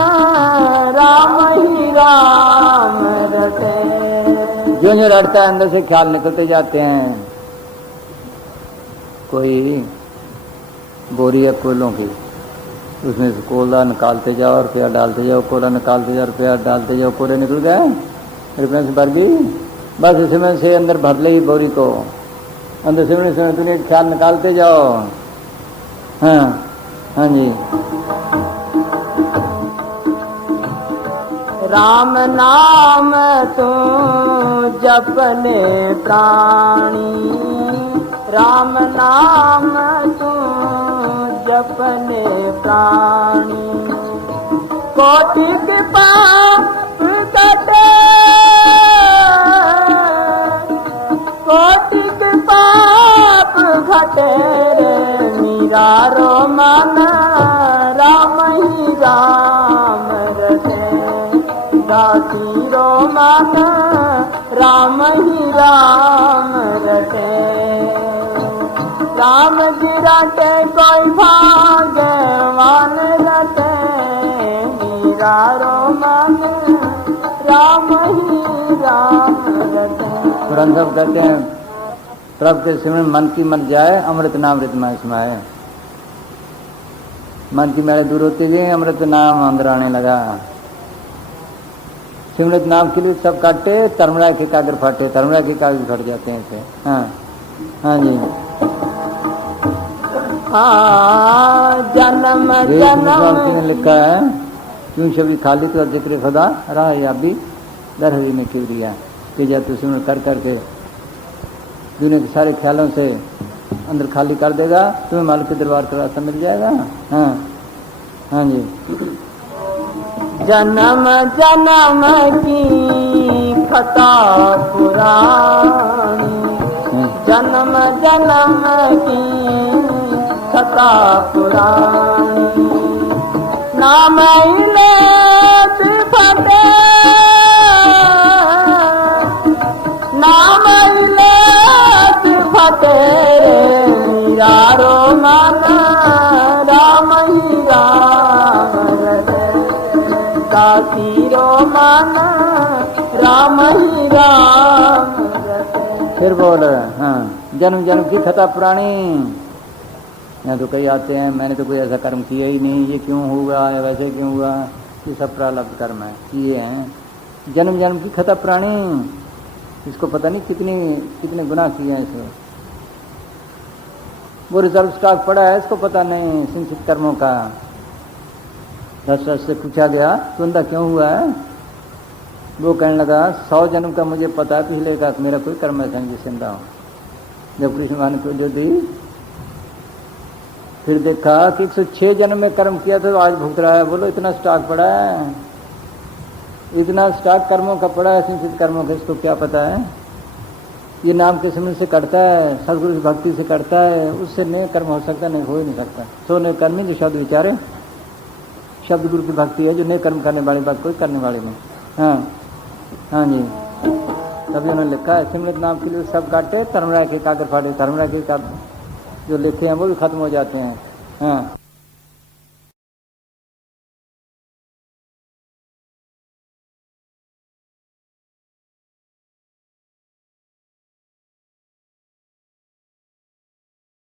राम ही राम रटे। जो रटता है अंदर से ख्याल निकलते जाते हैं। कोई बोरी है कोयलों की, उसमें से कोयला निकालते जाओ और रुपया डालते जाओ, कोयला निकालते जाओ रुपया डालते जाओ, कोयले निकल गए, रुपये से भर गई। बस इसमें से अंदर भर ले बोरी को, अंदर से तुमने ख्याल निकालते जाओ। हाँ, हाँ जी। राम नाम तू जपने प्राणी राम नाम तू जपने प्राणी कोटिक पाप कटे कोटिक पाप घटे मीरा रो मन राम ही राम रटे दासी रो मन राम ही राम रटे। राम जी रटे कोई भाग्यवान रटे मीरा रो मन राम ही राम रटे। कुरान साहब कहते हैं प्रभु के सिमरन मन की मर जाए अमृत नाम रितमाय समाए। मन की मेले दूर होती गई, अमृत नाम अंदर आने लगा। सिमरत नाम के लिए सब काटे, धर्मरा के कागर फाटे, धर्मरा के कागज फट जाते हैं इसे। हाँ, हाँ जी। जन्म जन्म ने लिखा है क्यों शब्द खाली तो जिक्र खुदा राह या भी दर हरी में क्यों दिया कि जब तू सिमरन कर करके दुनिया के सारे ख्यालों से अंदर खाली कर देगा, तुम्हें मालिक के दरबार का रास्ता मिल जाएगा। हाँ हाँ जी। जन्म जन्म की कथा पुरानी, जन्म जन्म की कथा पुरानी, नाम लेत फटे, नाम लेत फटे, यारो मन राम ही राम रटे, दासीरो मन राम ही राम रटे। फिर बोल। हाँ, जन्म जन्म की कथा पुरानी। यहाँ तो कई आते हैं मैंने तो कोई ऐसा कर्म किया ही नहीं, ये क्यों हुआ है, वैसे क्यों हुआ, ये सब प्रारब्ध कर्म है किए हैं। जन्म जन्म की कथा पुरानी, इसको पता नहीं कितने गुनाह किए हैं इसमें। वो रिजर्व स्टॉक पड़ा है, इसको पता नहीं संचित कर्मों का। दस से पूछा गया तो अंधा क्यों हुआ है, वो कहने लगा 100 जन्म का मुझे पता है, पिछले का मेरा कोई कर्म ऐसा नहीं जिससे अंधा हो। जब कृष्ण भगवान को जो दी, फिर देखा कि 106 जन्म में कर्म किया तो आज भुगत रहा है। बोलो इतना स्टॉक पड़ा है, इतना स्टॉक कर्मों का पड़ा है, संचित कर्मों का, इसको क्या पता है। ये नाम के सिमरन से करता है, सदगुरु की भक्ति से करता है, उससे नए कर्म हो सकता नहीं, हो ही नहीं सकता। सो नए कर्म ही जो शब्द विचारे, शब्द गुरु की भक्ति है, जो नए कर्म करने वाली बात कोई करने वाली नहीं। हाँ हाँ जी। तभी उन्होंने लिखा है सिमरन नाम के लिए सब काटे, धर्मराय के कागर फाटे, धर्मराय के जो लिखे हैं वो भी खत्म हो जाते हैं। हाँ।